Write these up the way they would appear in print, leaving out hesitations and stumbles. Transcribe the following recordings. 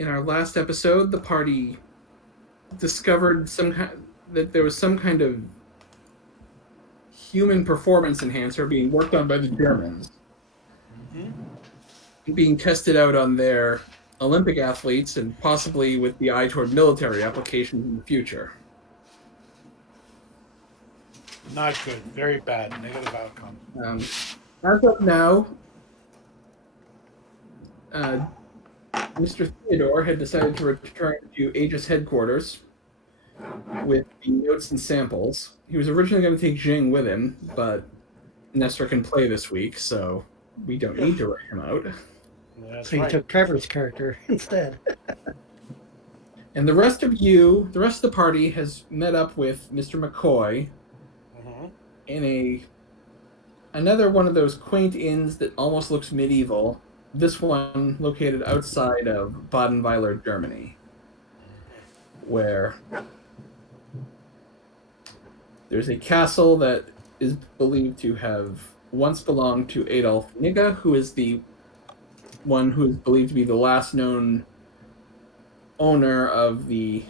in our last episode, the party discovered that there was some kind of human performance enhancer being worked on by the Germans, being tested out on their Olympic athletes, and possibly with the eye toward military applications in the future. Not good. Very bad. Negative outcome. As of now, Mr. Theodore had decided to return to Aegis headquarters with the notes and samples. He was originally going to take Zheng with him, but Nestor can play this week, so we don't need to write him out. So you took Trevor's character instead. And the rest of the party has met up with Mr. McCoy in another one of those quaint inns that almost looks medieval. This one located outside of Baden-Weiler, Germany, where there's a castle that is believed to have once belonged to Adolf Nigga, who is the one who is believed to be the last known owner of the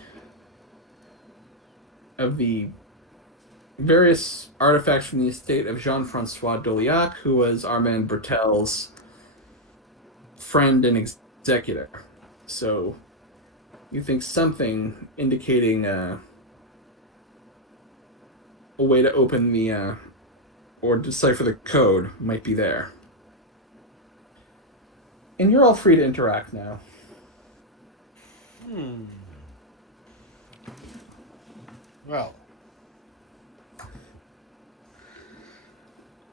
various artifacts from the estate of Jean-Francois Doliac, who was Armand Bertel's friend and executor. So you think something indicating a way to open the or decipher the code might be there. And you're all free to interact now. Well,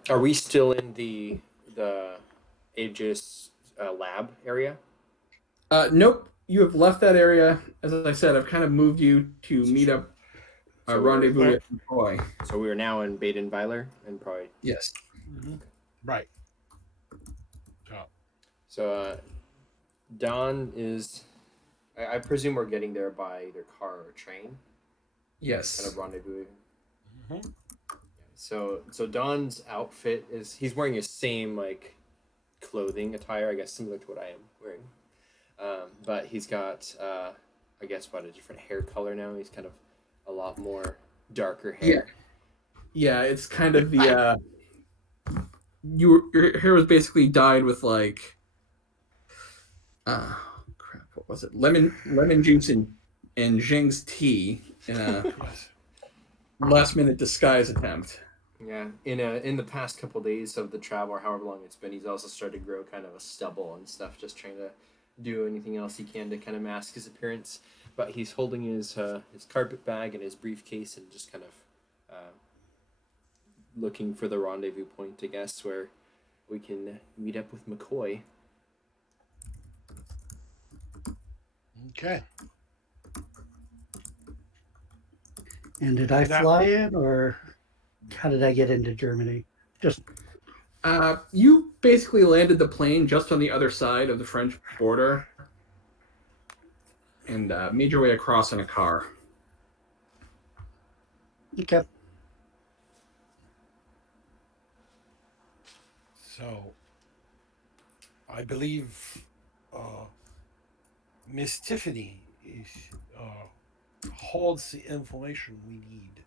are we still in the Aegis lab area? Nope. You have left that area. As I said, I've kind of moved you to meet up a rendezvous with McCoy. So we are now in Baden-Weiler and probably... Yes. Right. So Don is... I presume we're getting there by either car or train? Yes. Kind of rendezvous. So Don's outfit is... He's wearing his same, clothing attire, I guess, similar to what I am wearing. But he's got, a different hair color now. He's kind of a lot more darker hair. Yeah, it's kind of the... your hair was basically dyed with, what was it? Lemon juice and Zheng's tea in a last-minute disguise attempt. Yeah, in the past couple days of the travel, or however long it's been, he's also started to grow kind of a stubble and stuff, just trying to do anything else he can to kind of mask his appearance. But he's holding his carpet bag and his briefcase and just kind of looking for the rendezvous point, I guess, where we can meet up with McCoy. Okay. And did I fly in, or how did I get into Germany? Just you basically landed the plane just on the other side of the French border and made your way across in a car. okay. So, I believe Miss Tiffany holds the information we need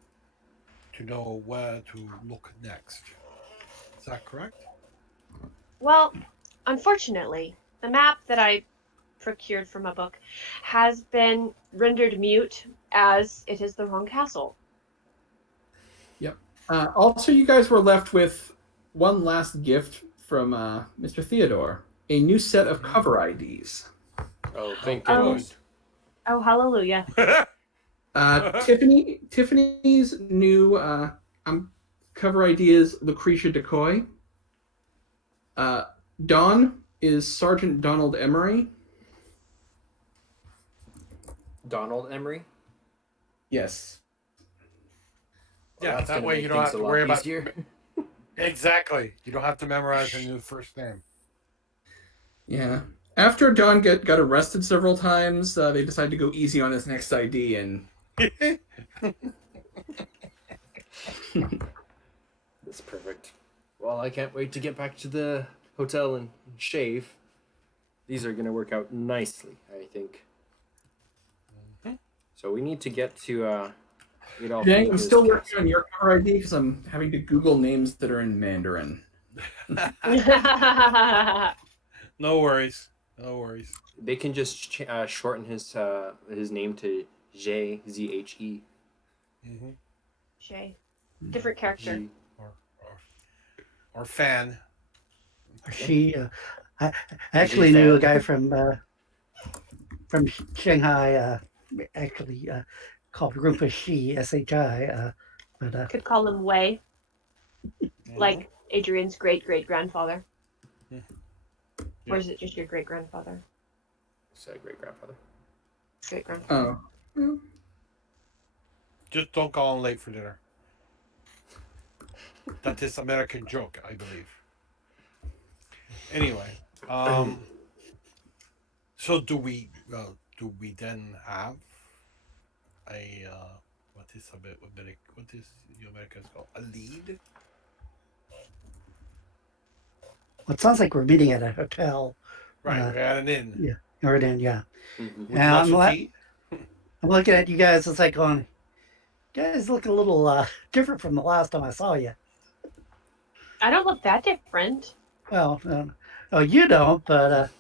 to know where to look next. Is that correct? Well, unfortunately, the map that I procured from a book has been rendered mute as it is the wrong castle. Yep. Also, you guys were left with one last gift from Mr. Theodore, a new set of cover IDs. Oh, thank goodness. Oh, hallelujah. Tiffany's new cover ID is Lucretia Decoy. Don is Sergeant Donald Emery. Donald Emery? Yes. Yeah, That's that gonna way make you don't have things to a lot worry about... easier. Exactly. You don't have to memorize a new first name. Yeah. After Don got arrested several times, they decided to go easy on his next ID, and That's perfect. Well, I can't wait to get back to the hotel and shave. These are going to work out nicely, I think. So we need to get to Adolf Zheng, I'm Nietzsche's still working castle. on your cover ID because I'm having to Google names that are in Mandarin. No worries. No worries. They can just shorten his name to Zhe, Z-H-E. Mm-hmm. Shay. Different character. G. Or fan. She, I actually knew a guy from Shanghai, actually called Roompa Shi, S-H-I, but Could call him Wei, Mhm. like Adrian's great-great-grandfather. Yeah. Or is it just your great-grandfather? Said great grandfather. Great-grandfather. Oh. Just don't call him late for dinner. That is American joke, I believe. Anyway, so do we then have a what is the Americans called a lead? well, it sounds like we're meeting at a hotel. Right, we're at an inn. Yeah, or an yeah. Mm-hmm. With Yeah, lots of I'm tea. I'm looking at you guys. It's like going, you guys look a little different from the last time I saw you. I don't look that different. Well, oh, you don't, but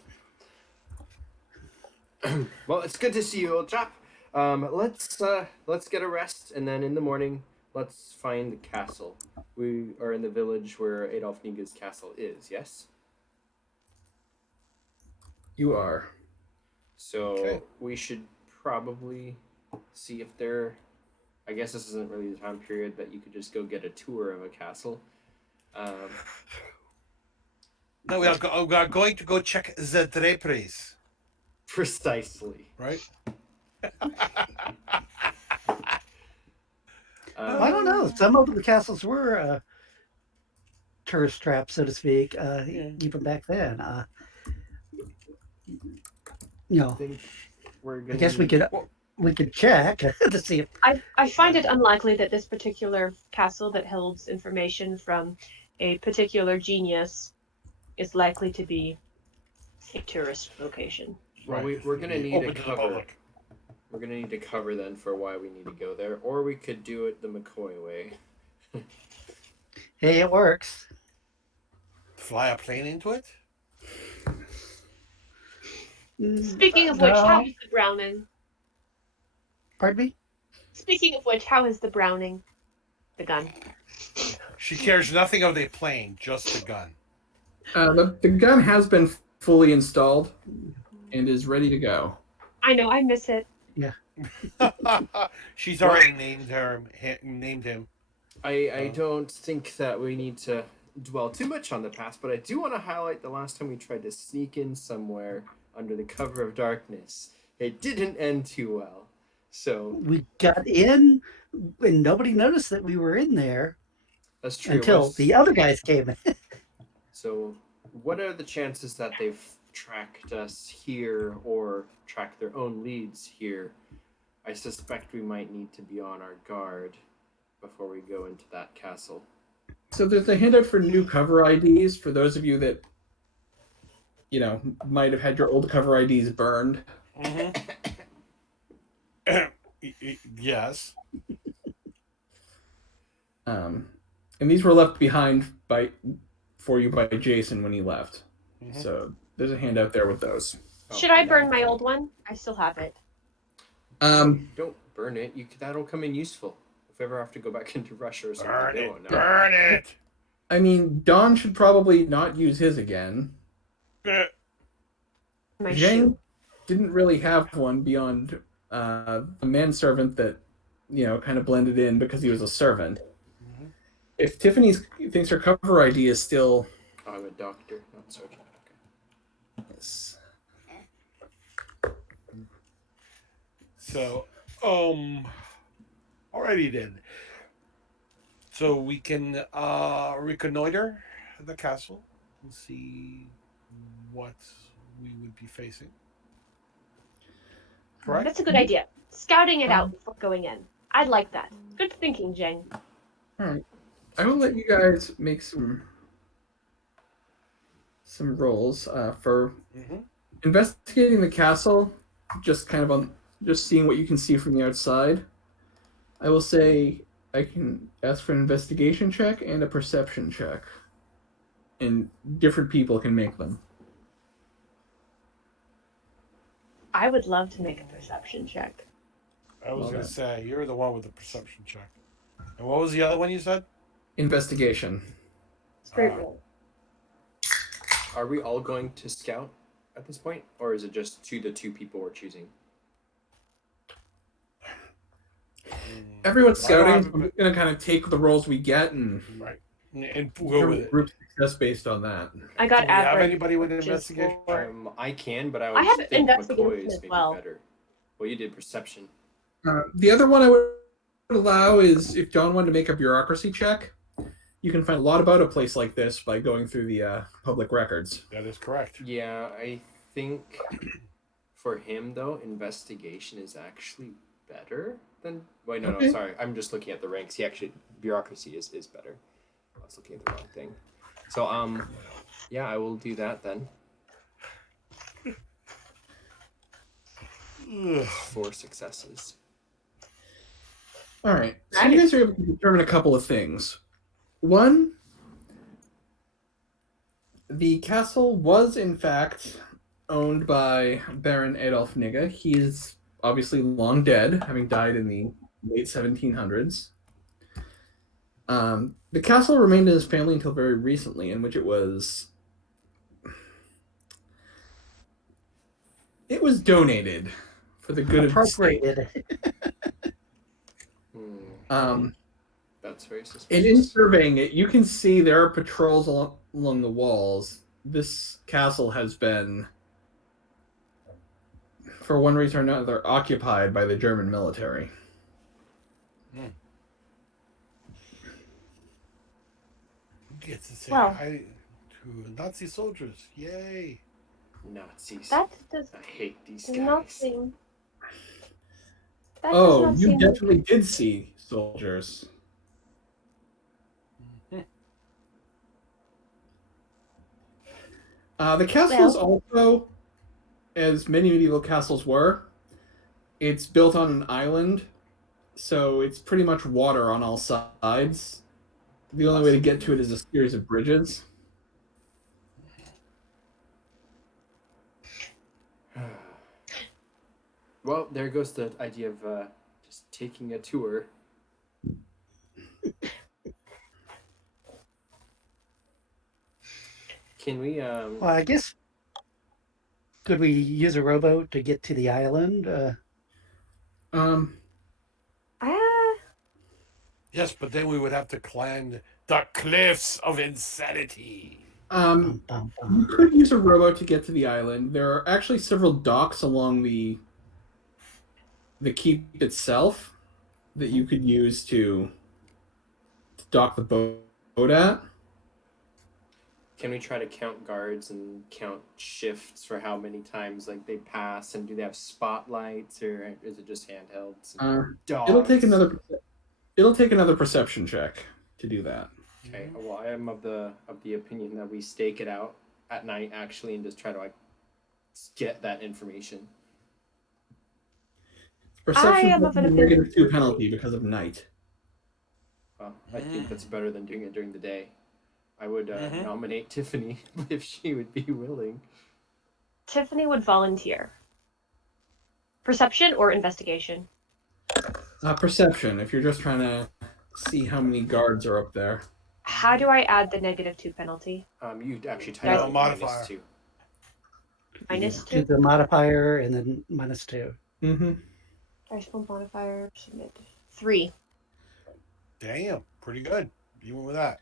Well, it's good to see you, old chap. Let's get a rest, and then in the morning, let's find the castle. We are in the village where Adolf Nietzsche's castle is. Yes. You are. So Okay. we should probably see if there. I guess this isn't really the time period that you could just go get a tour of a castle. No, we are going to go check the draperies, Precisely. right? I don't know. Some of the castles were tourist traps, so to speak, even back then. You know, think we're gonna I guess we could check to see if I find it unlikely that this particular castle that holds information from a particular genius is likely to be a tourist location. Well, we're gonna need Open a to the cover. public. We're gonna need a cover then for why we need to go there, or we could do it the McCoy way. hey, it works. Fly a plane into it. Speaking of which, No. how is the Browning? Pardon me? Speaking of which, how is the Browning? The gun. She cares nothing of the plane, just the gun. The gun has been fully installed and is ready to go. I know, I miss it. She's already named him. I don't think that we need to dwell too much on the past, but I do want to highlight the last time we tried to sneak in somewhere under the cover of darkness. It didn't end too well. So We got in and nobody noticed that we were in there that's true. until the other guys came in. So, what are the chances that they've tracked us here or tracked their own leads here? I suspect we might need to be on our guard before we go into that castle. So there's a handout for new cover IDs for those of you that, might have had your old cover IDs burned. Yes. And these were left behind for you by Jason when he left. Mhm. So there's a handout there with those. Should I burn my old one? I still have it. Don't burn it. That'll come in useful if ever I have to go back into Russia or something. Burn They it. won't know. Burn it. I mean, Don should probably not use his again. My Zheng shoe. didn't really have one beyond a manservant that, kind of blended in because he was a servant. Mhm. If Tiffany thinks her cover ID is still... Oh, I'm a doctor, not sergeant. Okay. Yes. So, alrighty then. So we can reconnoiter the castle and see what we would be facing. Correct? That's a good idea. Scouting it out before going in. I'd like that. Good thinking, Zheng. All right. I will let you guys make some rolls for Mhm. investigating the castle. Just kind of just seeing what you can see from the outside. I will say I can ask for an investigation check and a perception check. And different people can make them. I would love to make a perception check. I was Well going done. to say, you're the one with the perception check. And what was the other one you said? Investigation. Straight roll. Are we all going to scout at this point, or is it just the two people we're choosing? Everyone's I don't scouting. have So I'm just gonna kind of take the rolls we get and Right. And go determine with the it. group success based on that. I got Do we have average. anybody with an which is investigation? four. I can, but I I would have think investigation McCoy's as maybe well. better. Well, you did perception. The other one I would allow is if John wanted to make a bureaucracy check. You can find a lot about a place like this by going through the public records. That is correct. Yeah, I think for him though, investigation is actually better than. Wait, no, Okay. no, sorry. I'm just looking at the ranks. He actually bureaucracy is better. I was looking at the wrong thing. So yeah, I will do that then. Ugh. 4 successes. All right. So you guys are able to determine a couple of things. One, the castle was in fact owned by Baron Adolf Nigge. He is obviously long dead, having died in the late 1700s. The castle remained in his family until very recently, in which it was donated for the good of the state. Appropriated. That's very suspicious. And in surveying it, you can see there are patrols along the walls. This castle has been, for one reason or another, occupied by the German military. Get to say Well. hi to Nazi soldiers. Yay. Nazis. That does I hate these not guys. seem. That does Oh, not you seem- definitely did see soldiers. The castle is also, as many medieval castles were, it's built on an island, so it's pretty much water on all sides. The only way to get to it is a series of bridges. Well, there goes the idea of just taking a tour. Can we Well, I guess could we use a rowboat to get to the island? Yes, but then we would have to climb the cliffs of insanity. Bum, bum, You bum. could use a rowboat to get to the island. There are actually several docks along the keep itself that you could use to dock the boat at. Can we try to count guards and count shifts for how many times like they pass, and do they have spotlights, or is it just handhelds? And dogs? It'll take another perception check to do that. Okay. Well, I am of the opinion that we stake it out at night actually, and just try to like get that information. Perception am has of a an -2 penalty because of night. Well, I think that's better than doing it during the day. I would nominate Tiffany if she would be willing. Tiffany would volunteer. Perception or investigation? Perception, if you're just trying to see how many guards are up there. How do I add the -2 penalty? You actually type Guys- out Modifier. -2. Minus Do 2? the modifier and then -2. Mm-hmm. Dice roll modifier. Submit. 3. Damn, pretty good. Even with that.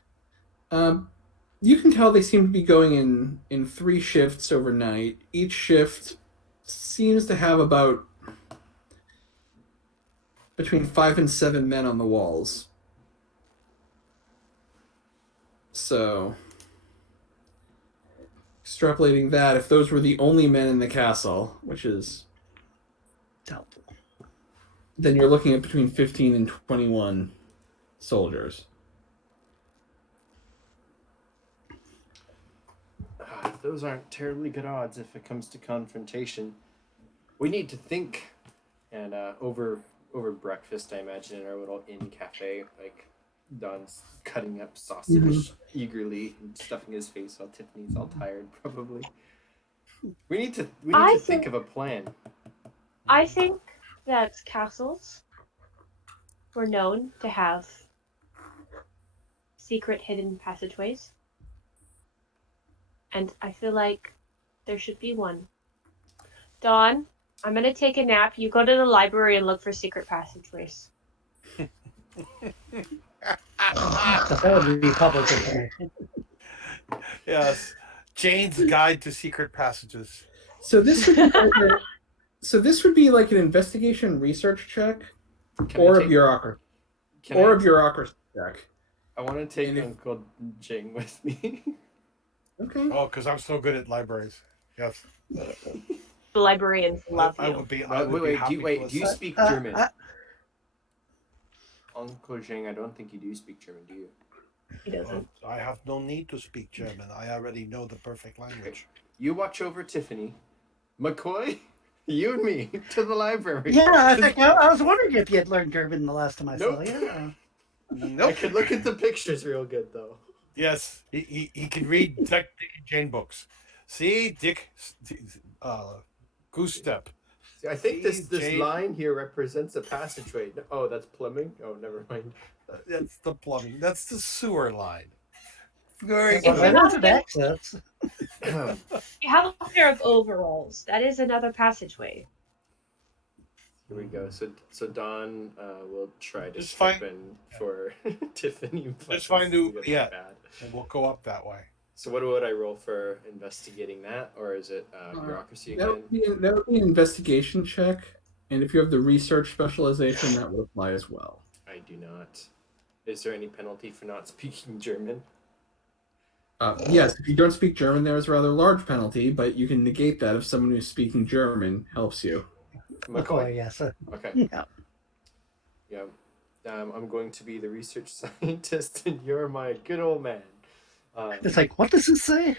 You can tell they seem to be going in 3 shifts overnight. Each shift seems to have about between 5 and 7 men on the walls. So, extrapolating that, if those were the only men in the castle, which is, Doubtful. then you're looking at between 15 and 21 soldiers. Those aren't terribly good odds if it comes to confrontation. We need to think And over breakfast, I imagine in our little inn cafe, like Don's cutting up sausage eagerly and stuffing his face while Tiffany's all tired, probably. We need to think of a plan. I think that castles were known to have secret hidden passageways. And I feel like there should be one. Dawn, I'm gonna take a nap. You go to the library and look for secret passageways. That would be public information. Yes. Jane's Guide to Secret Passages. So this would be like an investigation research check, or a bureaucracy, a bureaucracy check. I want to take Uncle Zheng with me. Okay. Oh, because I'm so good at libraries. Yes. The librarians love you. I would be do you speak German? Uncle Zheng, I don't think you do speak German, do you? He doesn't. I have no need to speak German. I already know the perfect language. You watch over Tiffany. McCoy, you and me to the library. Yeah, I was wondering if you had learned German the last time I saw you. Nope. I could look at the pictures real good, though. Yes, he can read Dick and Jane books. See, Dick, Goose Step. See, I think this Jane. line here represents a passageway. Oh, that's plumbing? Oh, never mind. That's the plumbing. That's the sewer line. Very Well, good. That's an access. You have a pair of overalls. That is another passageway. Here we go. So Don will try to Just step find- in for Tiffany. Just find Plus, yeah. bad. And we'll go up that way. So what would I roll for investigating that, or is it bureaucracy That again? would be an investigation check, and if you have the research specialization, that would apply as well. I do not. Is there any penalty for not speaking German? Yes, if you don't speak German, there is a rather large penalty, but you can negate that if someone who's speaking German helps you. McCoy, yes. Okay. Yeah. Yeah. I'm going to be the research scientist, and you're my good old man. It's like, what does this say?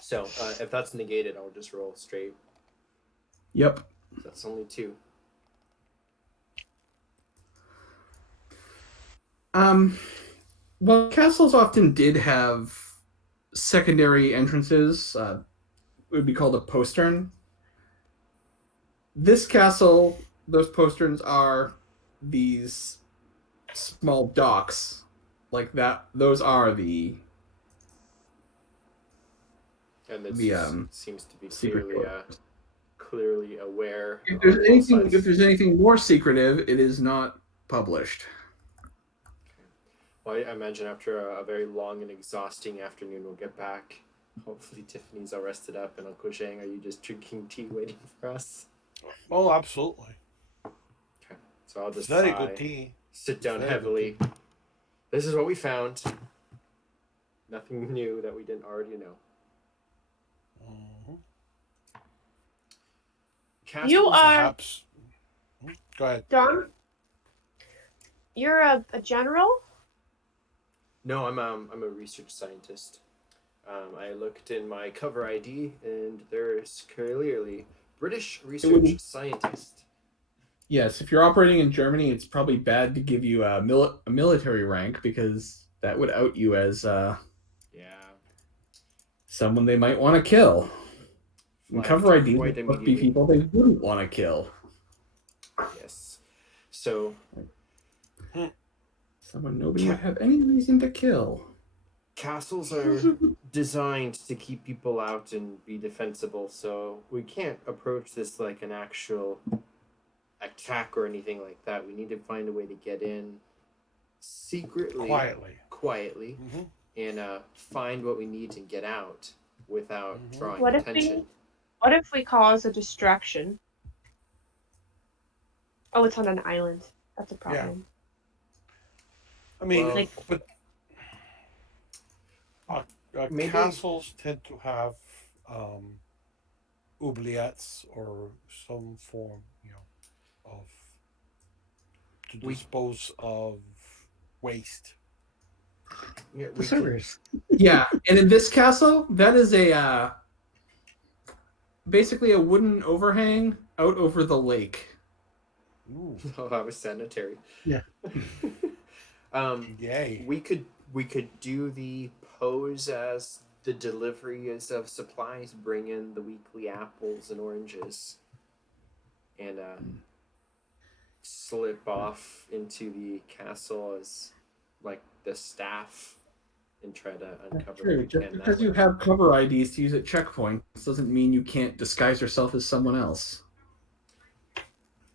So if that's negated, I'll just roll straight. Yep. That's only 2. Well, castles often did have secondary entrances. It would be called a postern. This castle, those posterns are these small docks, like that. Those are the And it seems to be secret clearly aware. If there's anything more secretive, it is not published. Well, I imagine after a very long and exhausting afternoon, we'll get back. Hopefully, Tiffany's all rested up, and Uncle Zheng, are you just drinking tea waiting for us? Oh, absolutely. Okay, so I'll just Very good tea. sit down Very heavily. This is what we found. Nothing new that we didn't already know. Mm-hmm. You are Perhaps. Go ahead. Don. You're a general. No, I'm a research scientist. I looked in my cover ID, and there's clearly British research scientist. Yes, if you're operating in Germany, it's probably bad to give you a military rank because that would out you as someone they might want to kill. And cover ID must be people they wouldn't want to kill. Yes. So someone nobody would have any reason to kill. Castles are designed to keep people out and be defensible, so we can't approach this like an actual attack or anything like that. We need to find a way to get in secretly, quietly, and find what we need to get out without drawing attention. What if we cause a distraction? Oh, it's on an island. That's a problem. I mean, Well, but maybe- castles tend to have oubliettes or some form, of to dispose of waste. Yeah, The sewers. Yeah, and in this castle, that is a basically a wooden overhang out over the lake. Ooh, Oh, that was sanitary. Yeah. yay. We could do the pose as the delivery is of supplies. Bring in the weekly apples and oranges, and slip off into the castle as like the staff, and try to uncover True, what we just can. because you have cover IDs to use at checkpoints doesn't mean you can't disguise yourself as someone else.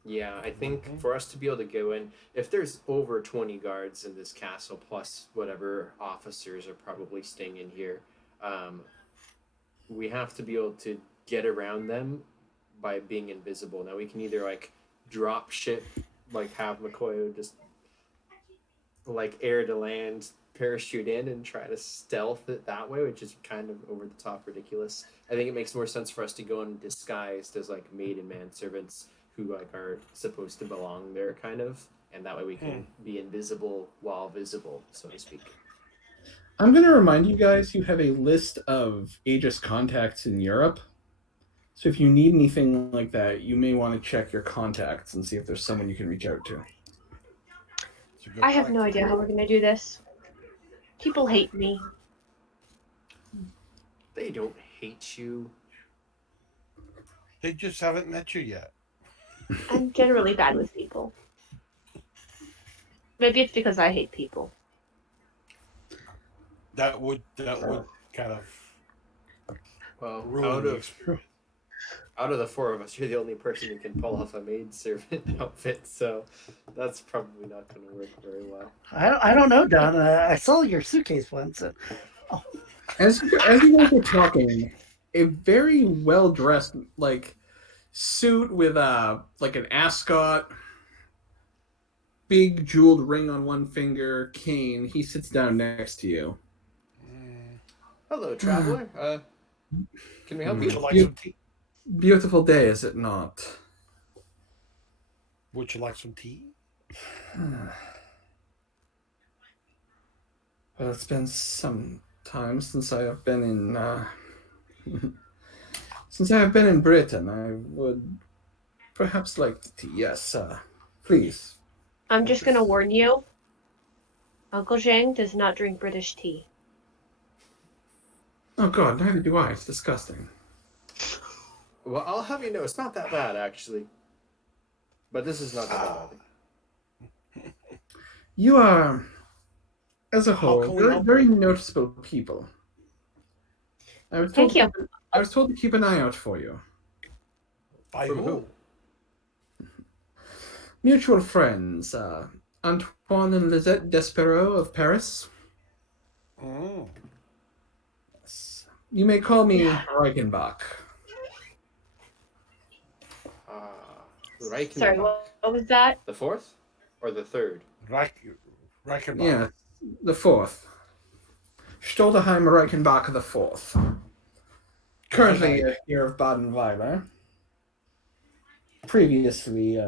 Yeah, I think Mhm. for us to be able to go in, if there's over 20 guards in this castle, plus whatever officers are probably staying in here, we have to be able to get around them by being invisible. Now we can either like drop ship, like have McCoy just like air to land, parachute in, and try to stealth it that way, which is kind of over the top ridiculous. I think it makes more sense for us to go in disguised as like maid and manservants who like are supposed to belong there, kind of, and that way we can be invisible while visible, so to speak. I'm going to remind you guys you have a list of Aegis contacts in Europe. So if you need anything like that, you may want to check your contacts and see if there's someone you can reach out to. I have no idea how we're going to do this. People hate me. They don't hate you. They just haven't met you yet. I'm generally bad with people. Maybe it's because I hate people. That would kind of Well, ruin the experience. out of the four of us, you're the only person who can pull off a maidservant outfit, so that's probably not going to work very well. I don't know, Don. I saw your suitcase once. As you guys are talking, a very well dressed like suit with like an ascot, big jeweled ring on one finger, cane. He sits down next to you. Hello, traveler. Can we help Would you you? like some tea? Beautiful day, is it not? Would you like some tea? Well, it's been some time since I have been in since I have been in Britain. I would perhaps like tea. Yes, please. I'm just going to warn you. Uncle Zheng does not drink British tea. Oh God, neither do I. It's disgusting. Well, I'll have you know, it's not that bad, actually. But this is not that bad. You are, as a whole, can we very, help very noticeable people. I was told Thank you. I was told to keep an eye out for you. By From who? Mutual friends, Antoine and Lisette Despereaux of Paris. Oh. Yes. You may call me Reichenbach. Reichenbach. Sorry, what was that? The fourth? Or the third? Reichenbach. Yeah, the fourth. Stolderheim Reichenbach the fourth. Currently a peer of Baden-Weiler. Previously,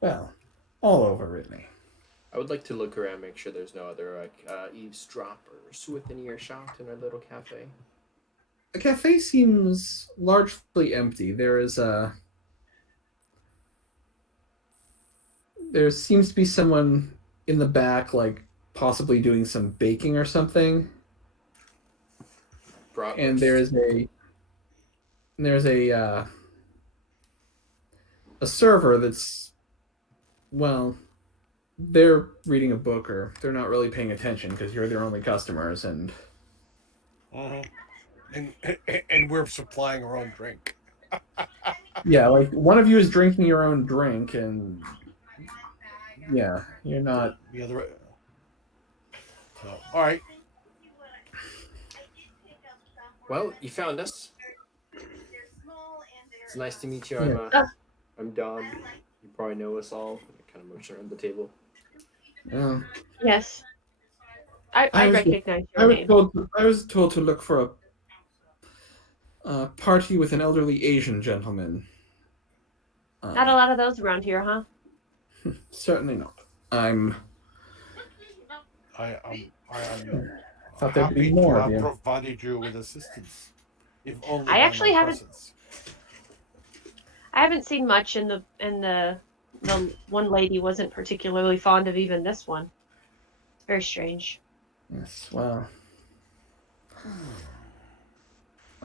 well, all over really. I would like to look around, make sure there's no other like eavesdroppers within earshot in our little cafe. The cafe seems largely empty. There seems to be someone in the back, like possibly doing some baking or something. Bratwurst. And there's a server that's, well, they're reading a book or they're not really paying attention because you're their only customers, and and we're supplying our own drink. yeah, like one of you is drinking your own drink, and yeah, you're not. The other. So, all right. Well, you found us. It's nice to meet you. Yeah. I'm Don. You probably know us all. I kind of motion around the table. Yes. I recognize your name. I was told to look for a party with an elderly Asian gentleman. Not a lot of those around here, huh? Certainly not. I am Thought there'd happy be to more of have you. provided you with assistance. If only I actually by my haven't- presence. I haven't seen much in the one lady wasn't particularly fond of even this one. Very strange. Yes, well.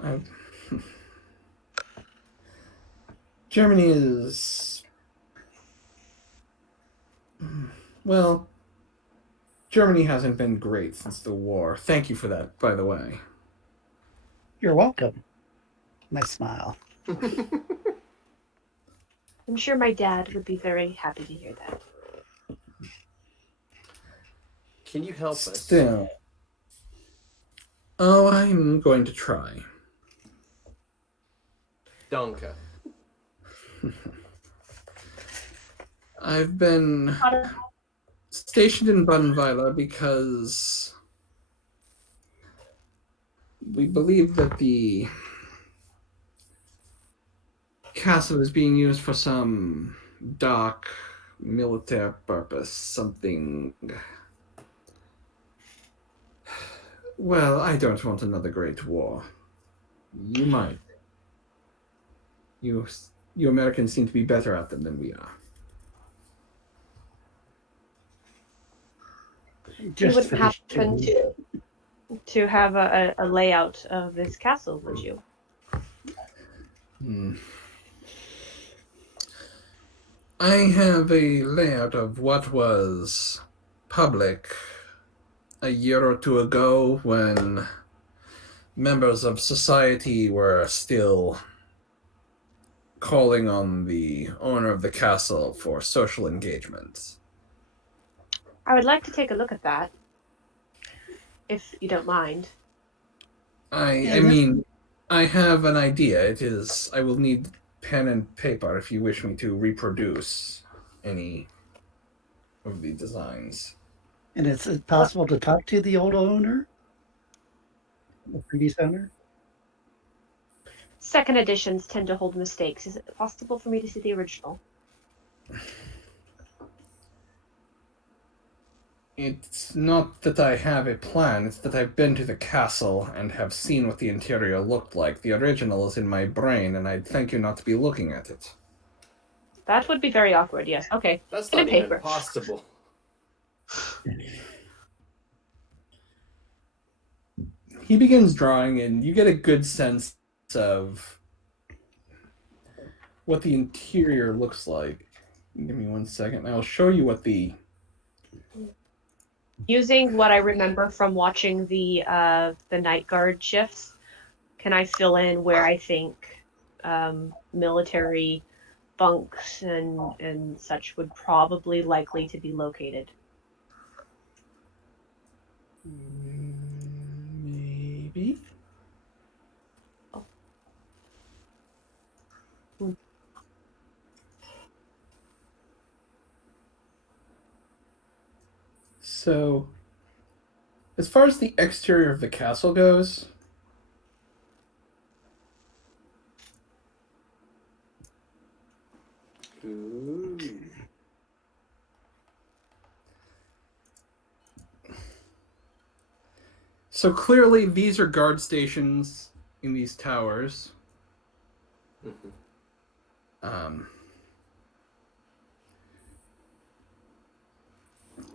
I- Germany is. Well, Germany hasn't been great since the war. Thank you for that, by the way. You're welcome. Nice smile. I'm sure my dad would be very happy to hear that. Can you help us? Still. Oh, I'm going to try. Danke. I've been stationed in Bunweiler because we believe that the castle is being used for some dark military purpose, something. Well, I don't want another great war. You might. You Americans seem to be better at them than we are. You Just wouldn't for the happen show. to have a layout of this castle, would you? I have a layout of what was public a year or two ago when members of society were still calling on the owner of the castle for social engagement. I would like to take a look at that, if you don't mind. I mean, I have an idea. I will need pen and paper if you wish me to reproduce any of the designs. And it's possible to talk to the old owner? The previous owner? Second editions tend to hold mistakes. Is it possible for me to see the original? It's not that I have a plan, it's that I've been to the castle and have seen what the interior looked like. The original is in my brain, and I'd thank you not to be looking at it. That would be very awkward, yes. Okay. That's Pen not and even paper. possible. He begins drawing, and you get a good sense of what the interior looks like. Give me 1 second, and I'll show you what the... Using what I remember from watching the night guard shifts, can I fill in where I think military bunks and such would probably likely to be located? Maybe. Oh. So, as far as the exterior of the castle goes, Ooh. so clearly these are guard stations in these towers.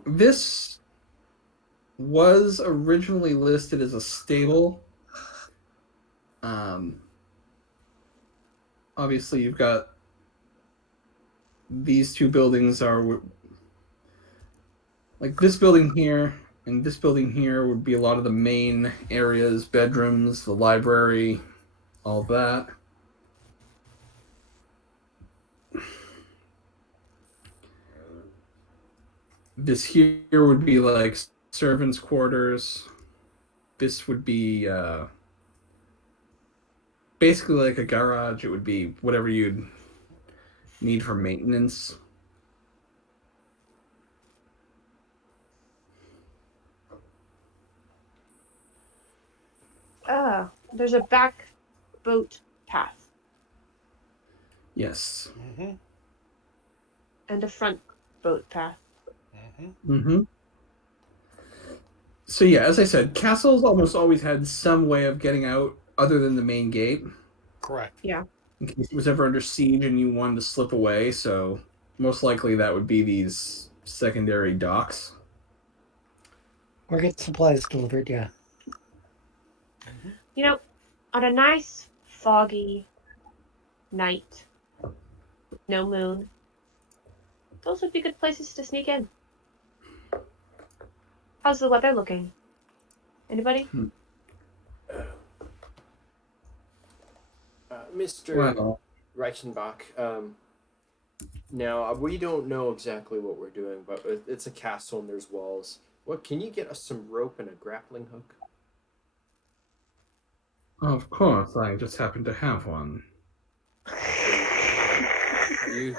This was originally listed as a stable. Obviously, you've got these two buildings are like this building here and this building here would be a lot of the main areas, bedrooms, the library, all that. This here would be like servants' quarters. This would be basically like a garage. It would be whatever you'd need for maintenance. There's a back boat path Yes. and a front boat path. So yeah, as I said, castles almost always had some way of getting out other than the main gate. Correct. Yeah. in case it was ever under siege and you wanted to slip away. So most likely that would be these secondary docks. Or get supplies delivered, yeah. You know, on a nice foggy night, no moon, those would be good places to sneak in. How's the weather looking? Anybody? Mr. Well, Reichenbach, now we don't know exactly what we're doing, but it's a castle and there's walls. What, can you get us some rope and a grappling hook? of course, I just happen to have one. Are you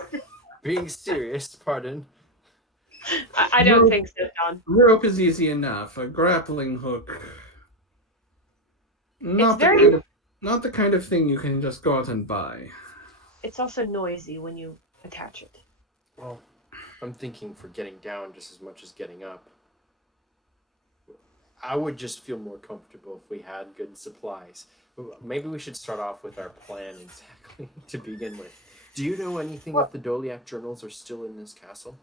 being serious? Pardon. I don't Rope- think so, John. Rope is easy enough. A grappling hook, not the very- kind of, not the kind of thing you can just go out and buy. It's also noisy when you attach it. Well, I'm thinking for getting down just as much as getting up. I would just feel more comfortable if we had good supplies. Maybe we should start off with our plan exactly to begin with. Do you know anything if the Doliak journals are still in this castle?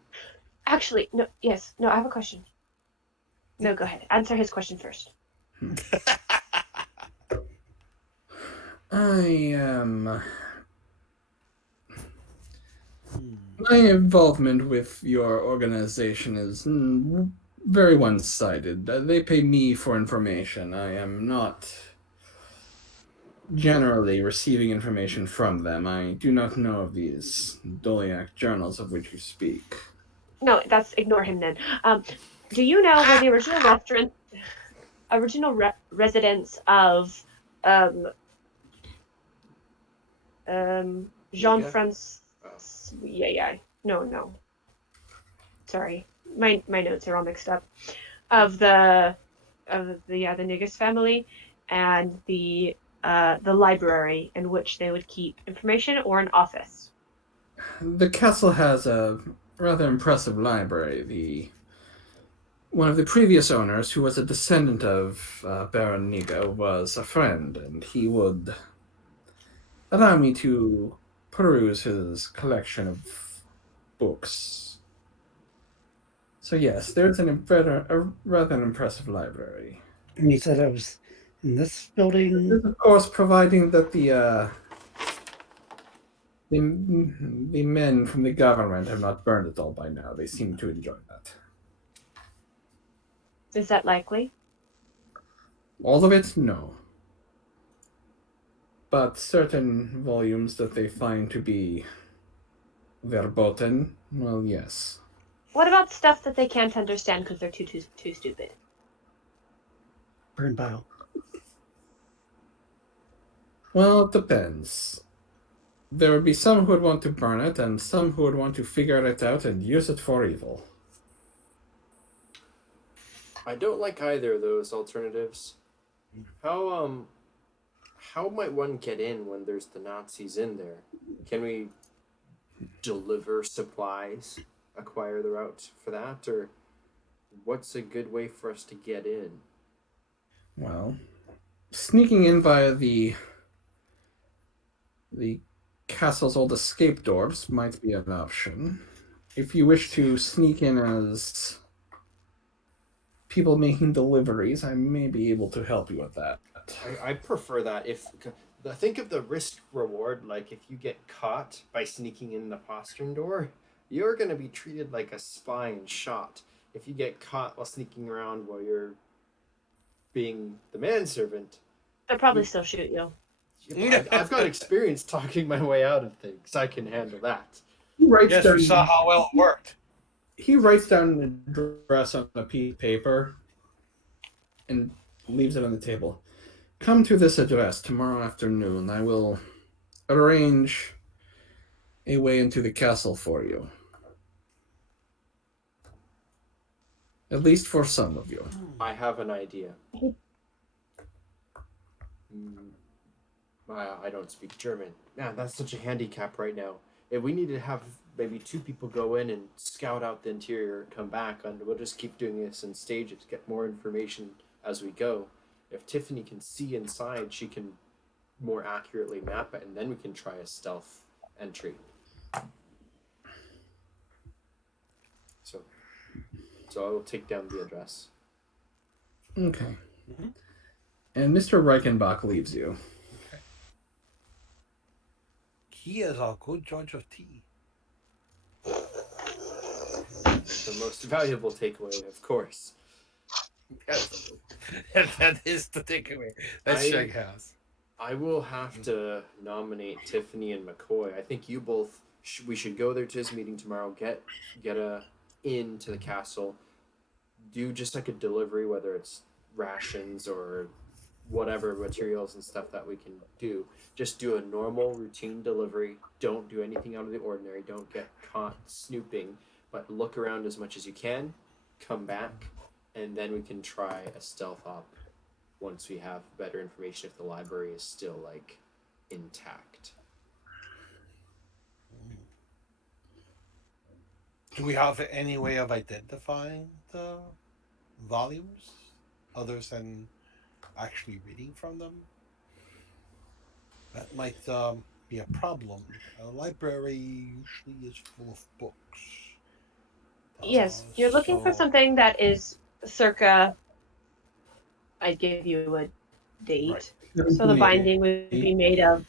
Actually, no. Yes, no. I have a question. No, go ahead. Answer his question first. My involvement with your organization is very one-sided. They pay me for information. I am not generally receiving information from them. I do not know of these Doliak journals of which you speak. No, ignore him then. Do you know where the original residence of Jean-Francois? Yeah. No. Sorry, my notes are all mixed up. Of the Negus family and the library in which they would keep information, or an office. The castle has a rather impressive library. One of the previous owners, who was a descendant of Baron Niga, was a friend, and he would allow me to peruse his collection of books. So yes, there's a rather impressive library. And you said it was in this building? Of course, providing that the men from the government have not burned it all by now. They seem to enjoy that. Is that likely? All of it, no. But certain volumes that they find to be verboten, well, yes. What about stuff that they can't understand because they're too stupid? Burn bile. Well, it depends. There would be some who would want to burn it, and some who would want to figure it out and use it for evil. I don't like either of those alternatives. How might one get in when there's the Nazis in there? Can we deliver supplies, acquire the route for that, or what's a good way for us to get in? Well, sneaking in via the castle's old escape doors might be an option. If you wish to sneak in as people making deliveries, I may be able to help you with that. I prefer that. Think of the risk reward, like if you get caught by sneaking in the postern door, you're going to be treated like a spy and shot. If you get caught while sneaking around while you're being the manservant, They'll probably still shoot you. I've got experience talking my way out of things. I can handle that. He writes Yes, down, we saw how well it worked. He writes down an address on a piece of paper and leaves it on the table. Come to this address tomorrow afternoon. I will arrange a way into the castle for you. At least for some of you. I have an idea. I don't speak German. Man, that's such a handicap right now. If we need to have maybe 2 people go in and scout out the interior and come back, and we'll just keep doing this in stages, get more information as we go. If Tiffany can see inside, she can more accurately map it, and then we can try a stealth entry. So I will take down the address. Okay. And Mr. Reichenbach leaves you. Okay. He is a good judge of tea. The most valuable takeaway, of course. Yes. That is the takeaway. That's Zheng has. I will have to nominate Tiffany and McCoy. I think you both. We should go there to his meeting tomorrow. Get a in to the castle. Do just like a delivery, whether it's rations or whatever materials and stuff that we can do. Just do a normal routine delivery. Don't do anything out of the ordinary. Don't get caught snooping. But look around as much as you can. Come back, and then we can try a stealth op. Once we have better information if the library is still like intact. Do we have any way of identifying the volumes other than actually reading from them? That might be a problem. A library usually is full of books. Yes, you're looking for something that is circa. I'd give you a date. Right. So the binding would be made of.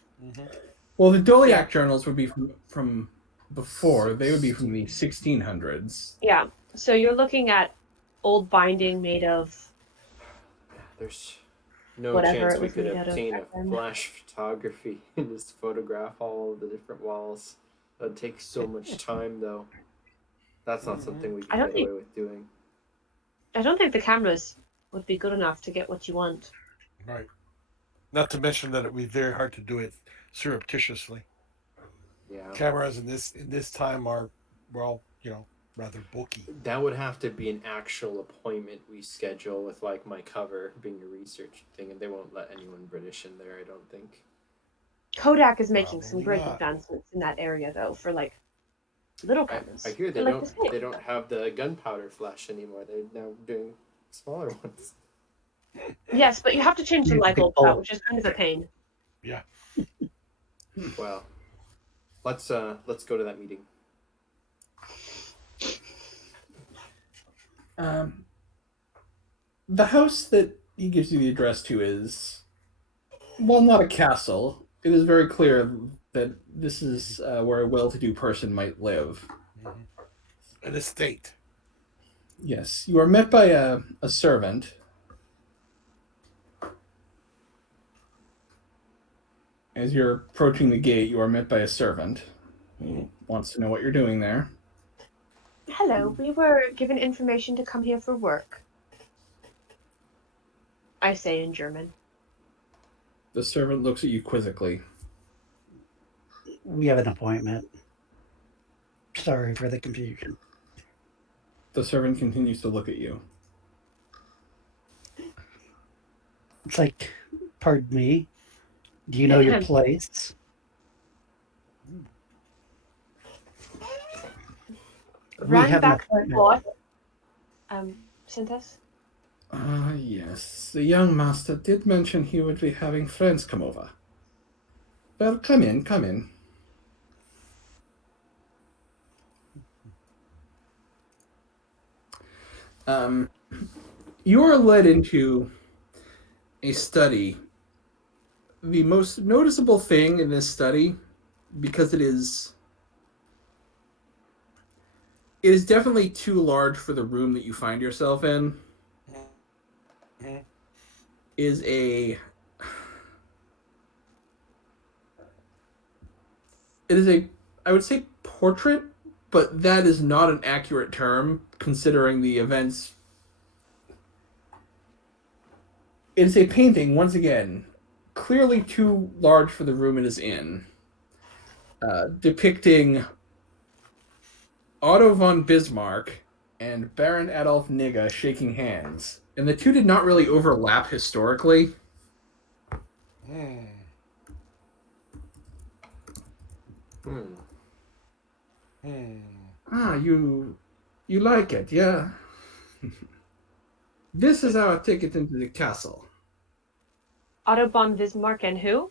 Well, the Doliac journals would be from before. They would be from the 1600s. Yeah. So you're looking at old binding made of. There's no Whatever chance it we was could made out of obtain back a then. flash photography and just photograph all of the different walls. That'd take so much time, though. That's not something we I can don't get think- away with doing. I don't think the cameras would be good enough to get what you want. Right. Not to mention that it would be very hard to do it surreptitiously. Yeah. Cameras in this time are, well, rather bulky. That would have to be an actual appointment we schedule with like my cover being a research thing, and they won't let anyone British in there, I don't think. Kodak is making some Probably great not. advancements in that area, though, for like little I cameras. hear they They're like the same. they don't have the gunpowder flash anymore. They're now doing smaller ones. Yes, but you have to change the Yeah, light big bulbs bulb. out, which is kind of a pain. Yeah. Well, let's go to that meeting. The house that he gives you the address to is, well, not a castle. It is very clear that this is where a well-to-do person might live. An estate. Yes, you are met by a servant. As you're approaching the gate, you are met by a servant who wants to know what you're doing there. Hello, we were given information to come here for work. I say in German. The servant looks at you quizzically. We have an appointment. Sorry for the confusion. The servant continues to look at you. It's like, pardon me, do you know your Ahem. place? We Ran have an back and appointment. forth. Synthos? Yes. The young master did mention he would be having friends come over. Well, come in, come in. You are led into a study. The most noticeable thing in this study, because it is definitely too large for the room that you find yourself in, is a I would say portrait, but that is not an accurate term considering the events. It's a painting, once again, clearly too large for the room it is in, depicting Otto von Bismarck and Baron Adolf Nigge shaking hands. And the two did not really overlap historically. Ah, you like it, yeah. This is our ticket into the castle. Otto von Bismarck and who?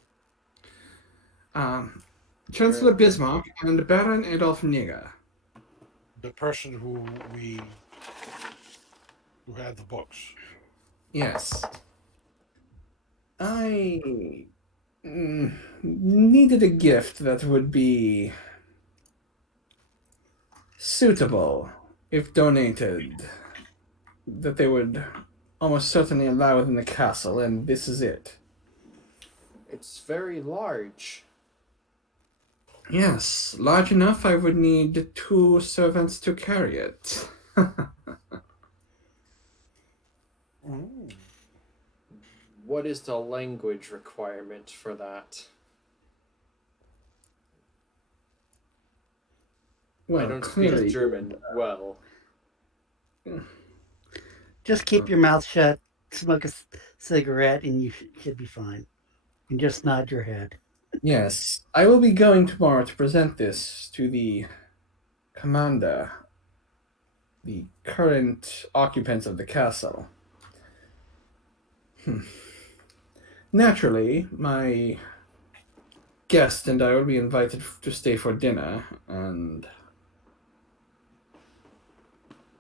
Chancellor Bismarck and Baron Adolf Nigger. The person who had the books. Yes. I needed a gift that would be suitable if donated, that they would almost certainly allow within the castle, and this is it. It's very large. Yes, large enough I would need 2 servants to carry it. What is the language requirement for that? Well, I don't clearly, speak German well. Just keep your mouth shut, smoke a cigarette, and you should be fine. And just nod your head. yes, I will be going tomorrow to present this to the commander, the current occupants of the castle. Naturally, my guest and I will be invited to stay for dinner, and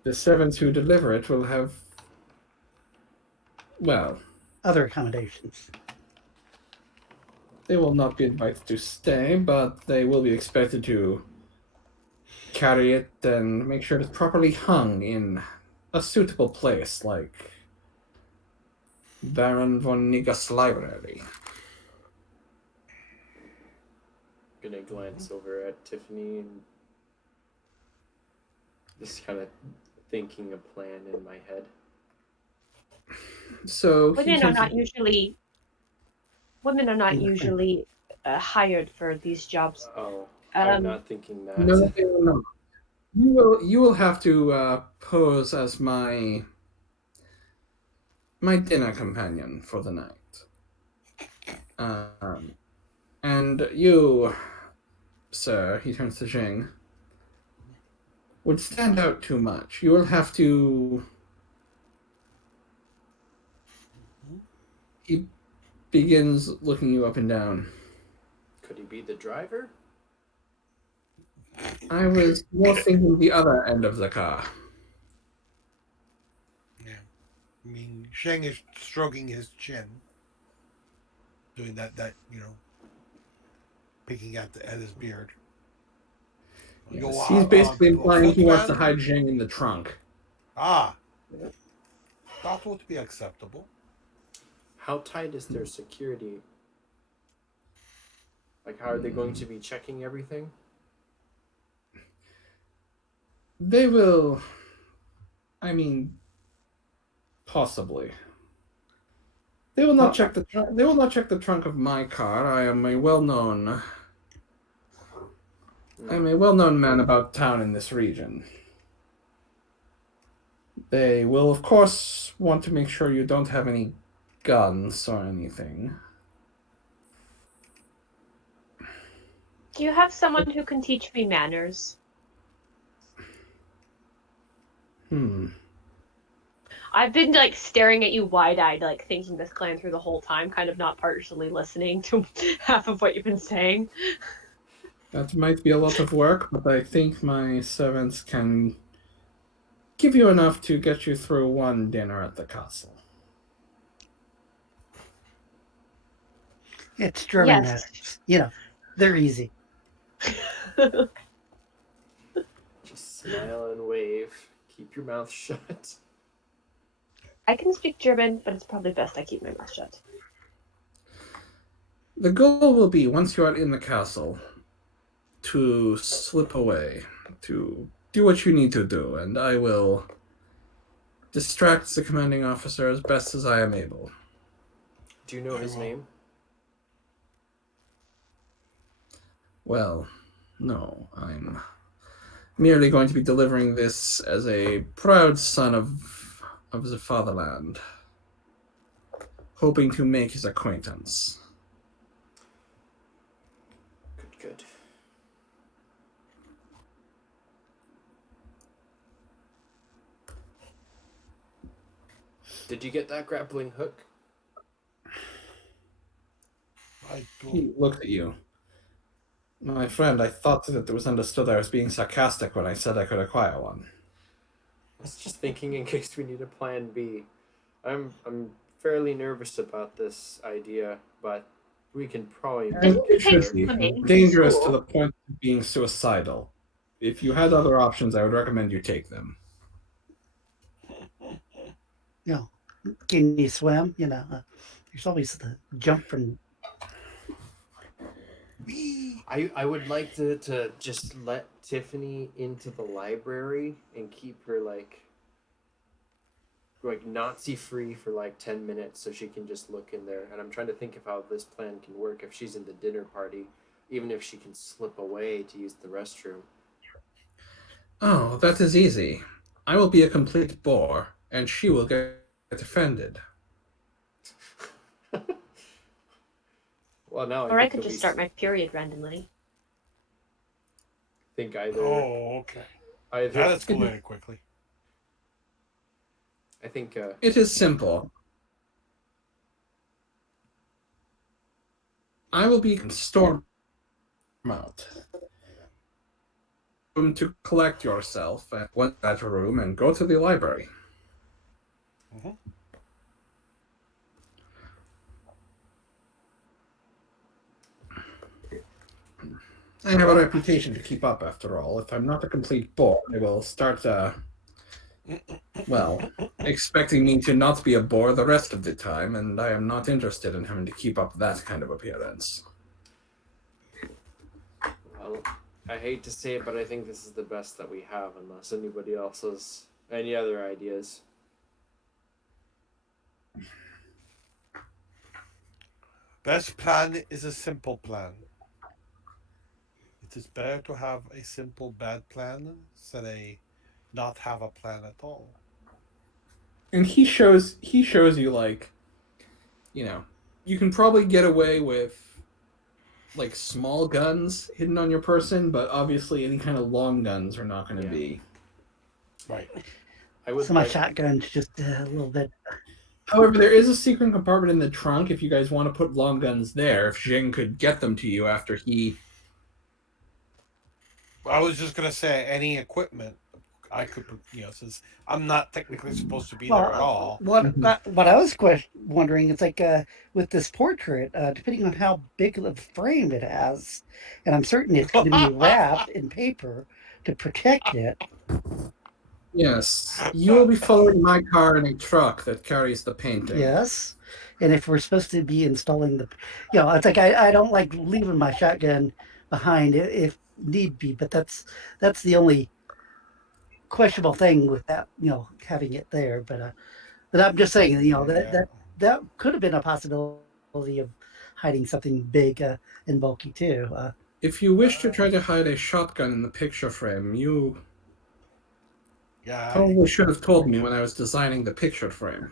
the servants who deliver it will have, well, Other accommodations. they will not be invited to stay, but they will be expected to carry it and make sure it's properly hung in a suitable place, like Baron von Nigger's library. Gonna glance over at Tiffany and just kind of thinking a plan in my head. So Women are not usually hired for these jobs. Oh, I'm not thinking that. No, they will not. You will have to pose as my dinner companion for the night. And you, sir, he turns to Zheng, would stand out too much. You will have to. He begins looking you up and down. Could he be the driver? I was more thinking the other end of the car. Yeah. I mean, Zheng is stroking his chin. Doing that, picking at his beard. Yes, he's basically implying he wants to hide Zheng in the trunk. Ah. That would be acceptable. How tight is their security? Like, how are they going to be checking everything? They will. I mean, possibly. They will not check the trunk. They will not check the trunk of my car. I am a well-known man about town in this region. They will, of course, want to make sure you don't have any guns or anything. Do you have someone who can teach me manners? I've been staring at you wide-eyed, thinking this plan through the whole time, kind of not partially listening to half of what you've been saying. That might be a lot of work, but I think my servants can give you enough to get you through one dinner at the castle. It's German Yes. manners. They're easy. Just smile and wave. Keep your mouth shut. I can speak German, but it's probably best I keep my mouth shut. The goal will be, once you are in the castle, to slip away, to do what you need to do, and I will distract the commanding officer as best as I am able. Do you know his name? Well, no, I'm merely going to be delivering this as a proud son of the fatherland, hoping to make his acquaintance. Good. Did you get that grappling hook? He looked at you. My friend, I thought that it was understood I was being sarcastic when I said I could acquire one. I was just thinking in case we need a plan B. I'm fairly nervous about this idea, but we can probably Didn't make you It it take should work. be swimming? dangerous to Cool. the point of being suicidal. If you had other options, I would recommend you take them. You know, can you swim? You know, there's always the jump from. I would like to just let Tiffany into the library and keep her like Nazi free for like 10 minutes so she can just look in there. And I'm trying to think of how this plan can work if she's in the dinner party, even if she can slip away to use the restroom. Oh, that is easy. I will be a complete bore, and she will get offended. Well, now Or I think could that just we start my period randomly. think either Oh, okay. either That escalated quickly. I think It is simple. I will be storm out. Room to collect yourself at one that room and go to the library. Mhm. I have a reputation to keep up, after all. If I'm not a complete bore, they will start, expecting me to not be a bore the rest of the time, and I am not interested in having to keep up that kind of appearance. well, I hate to say it, but I think this is the best that we have, unless anybody else has any other ideas. Best plan is a simple plan. It is better to have a simple bad plan than a not have a plan at all. And he shows you, like, you can probably get away with like small guns hidden on your person, but obviously any kind of long guns are not going to Yeah. be. Right. I would So my like shotgun's just a little bit. However, there is a secret compartment in the trunk if you guys want to put long guns there. If Zheng could get them to you after he. I was just gonna say any equipment I could, since I'm not technically supposed to be there at all. What I was wondering, it's like with this portrait, depending on how big of a frame it has, and I'm certain it's going to be wrapped in paper to protect it. Yes, you will be following my car in a truck that carries the painting. Yes, and if we're supposed to be installing it's like I don't like leaving my shotgun behind if need be, but that's the only questionable thing with that, having it there. But I'm just saying, that could have been a possibility of hiding something big and bulky too. If you wish to try to hide a shotgun in the picture frame, you Yeah. probably should have told me when I was designing the picture frame.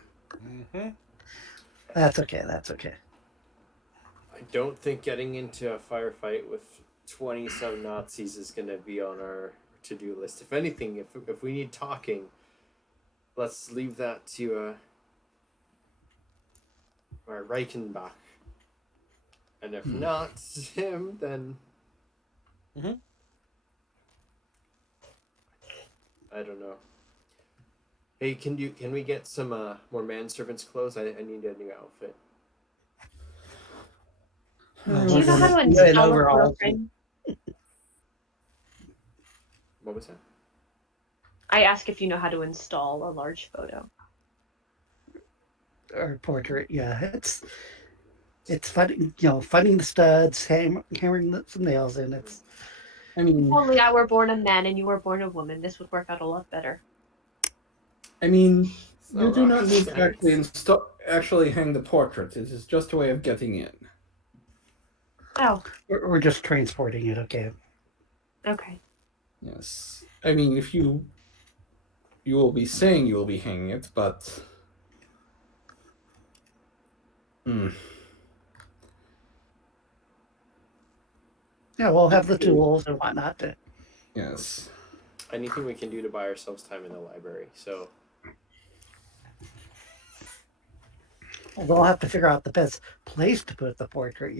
Mm-hmm. That's okay. That's okay. I don't think getting into a firefight with 27 Nazis is going to be on our to-do list. If anything, if we need talking, let's leave that to our Reichenbach. And if not him, then Mhm. I don't know. Hey, can we get some more manservants clothes? I need a new outfit. Do you know how to install a photo frame? What was that? I ask if you know how to install a large photo. Or portrait, yeah. It's finding the studs, hammering some nails in. It's. I mean, If only I were born a man and you were born a woman. This would work out a lot better. you not do not rocket need to science. actually hang the portrait. It is just a way of getting in. Oh, We're just transporting it. Okay. okay. Yes. I mean, if you will be saying you will be hanging it, but. Yeah, we'll have the tools and whatnot to. Yes. Anything we can do to buy ourselves time in the library. So We'll have to figure out the best place to put the portrait.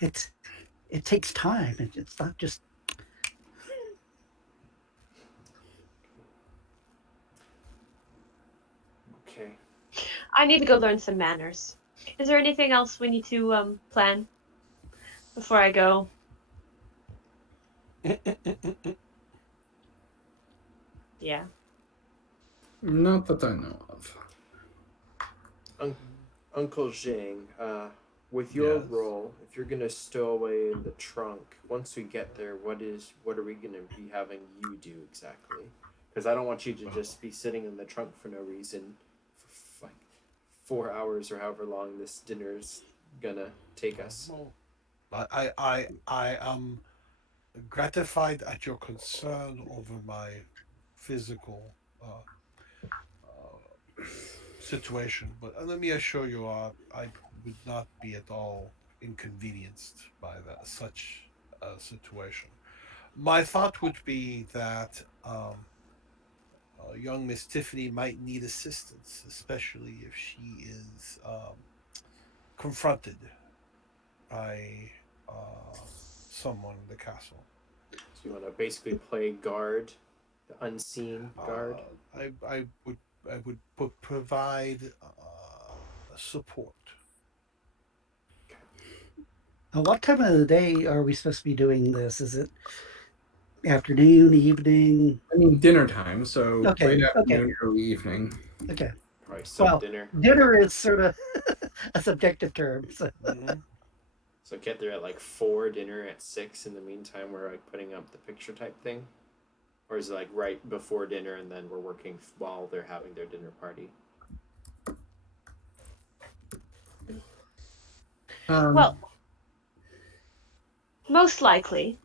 It's it takes time. It's not just. Okay. I need to go learn some manners. Is there anything else we need to plan before I go? Yeah. Not that I know of. Uncle Zheng, with your Yes. role, if you're gonna stow away in the trunk, once we get there, what are we gonna be having you do exactly? Because I don't want you to just be sitting in the trunk for no reason, for like 4 hours or however long this dinner's gonna take us. Well, I am gratified at your concern over my physical situation, but let me assure you, I would not be at all inconvenienced by such a situation. My thought would be that young Miss Tiffany might need assistance, especially if she is confronted by someone in the castle. So you want to basically play guard, the unseen guard. I would provide support. What time of the day are we supposed to be doing this? Is it afternoon, evening? I mean, dinner time, so Okay, late okay. afternoon, early evening. Okay. Probably sub Well, dinner. dinner is sort of a subjective term. So. Mm-hmm. So get there at like 4, dinner at 6. In the meantime, we're like putting up the picture type thing, or is it like right before dinner and then we're working while they're having their dinner party? Well, most likely,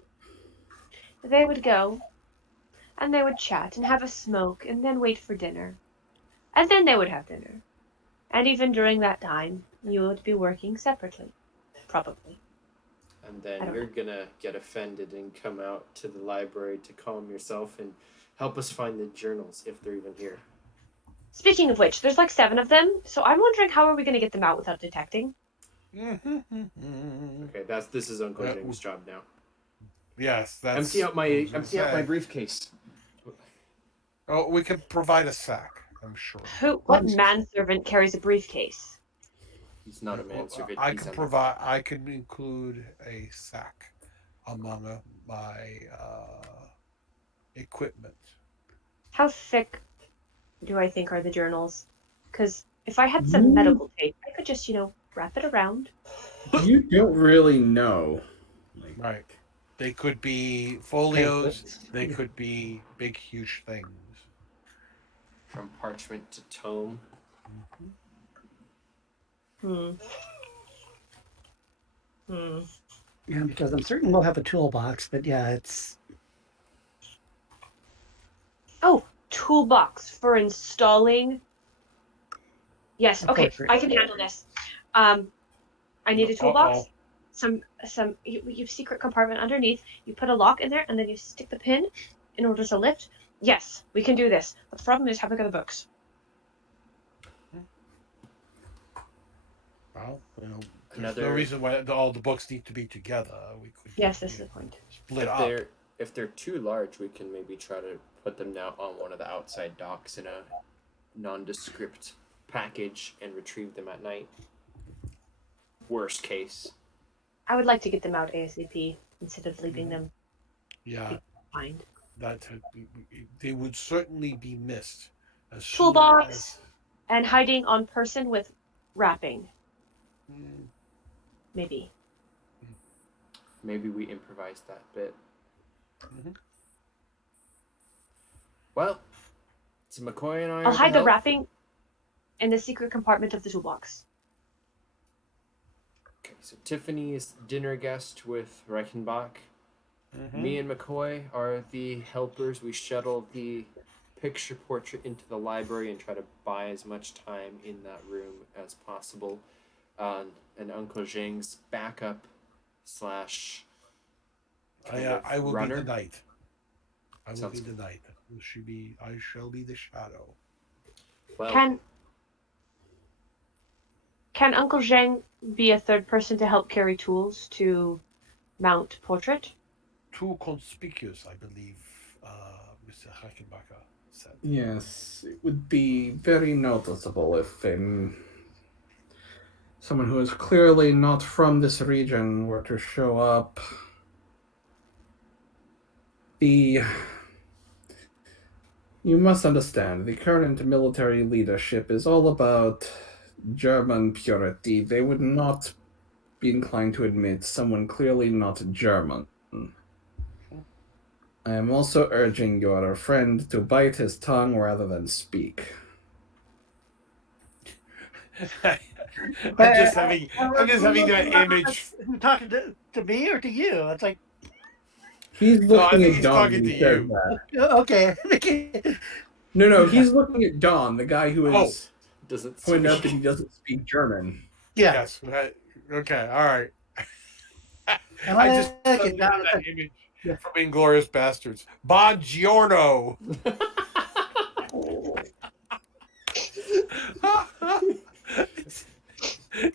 they would go, and they would chat and have a smoke, and then wait for dinner, and then they would have dinner, and even during that time, you would be working separately, probably. And I then don't you're gonna get offended and come out to the library to calm yourself and help us find the journals if they're even here. Speaking of which, there's like 7 of them, so I'm wondering how are we going to get them out without detecting? Okay, this is Uncle James' job now. Yes, that's. Empty out my briefcase. Oh, we can provide a sack. I'm sure. What manservant carries a briefcase? He's not a manservant. I can provide. I can include a sack among my equipment. How thick do I think are the journals? Because if I had some medical tape, I could just, wrap it around. You don't really know. Right. They could be folios. They could be big, huge things. From parchment to tome. Yeah, because I'm certain we'll have a toolbox, but yeah, it's. Oh, toolbox for installing. Yes, okay, I can handle this. I need a toolbox. Some you have secret compartment underneath. You put a lock in there, and then you stick the pin in order to lift. Yes, we can do this. But the problem is, how big are the books? Well, there's no reason why all the books need to be together. We could. Yes, this is the point. Split up. If they're too large, we can maybe try to put them now on one of the outside docks in a nondescript package and retrieve them at night. Worst case. I would like to get them out ASAP instead of leaving them. Yeah. Behind. That they would certainly be missed. Toolbox and hiding on person with wrapping. Maybe. Maybe we improvise that bit. Well, so McCoy and I. I'll hide the wrapping in the secret compartment of the toolbox. Okay, so Tiffany is dinner guest with Reichenbach. Me and McCoy are the helpers. We shuttle the picture portrait into the library and try to buy as much time in that room as possible. And Uncle Zheng's backup / I will runner. be the knight. I will Sounds be the knight. I shall be the shadow. Well, Can Uncle Zheng be a third person to help carry tools to mount portrait? Too conspicuous, I believe, Mr. Hackenbacker said. Yes, it would be very noticeable if someone who is clearly not from this region were to show up. You must understand, the current military leadership is all about German purity. They would not be inclined to admit someone clearly not German. I am also urging your friend to bite his tongue rather than speak. I'm just having that image. Who talking to me or to you? It's like, He's No, I looking think at he's Don talking when he to says you. that. okay. No, he's looking at Don, the guy who Oh. is Doesn't pointing out speak. that he doesn't speak German. Yeah. Yes. Right. Okay. All right. And I just like suddenly it down had that at the- image Yeah. from Inglorious Bastards. Buongiorno.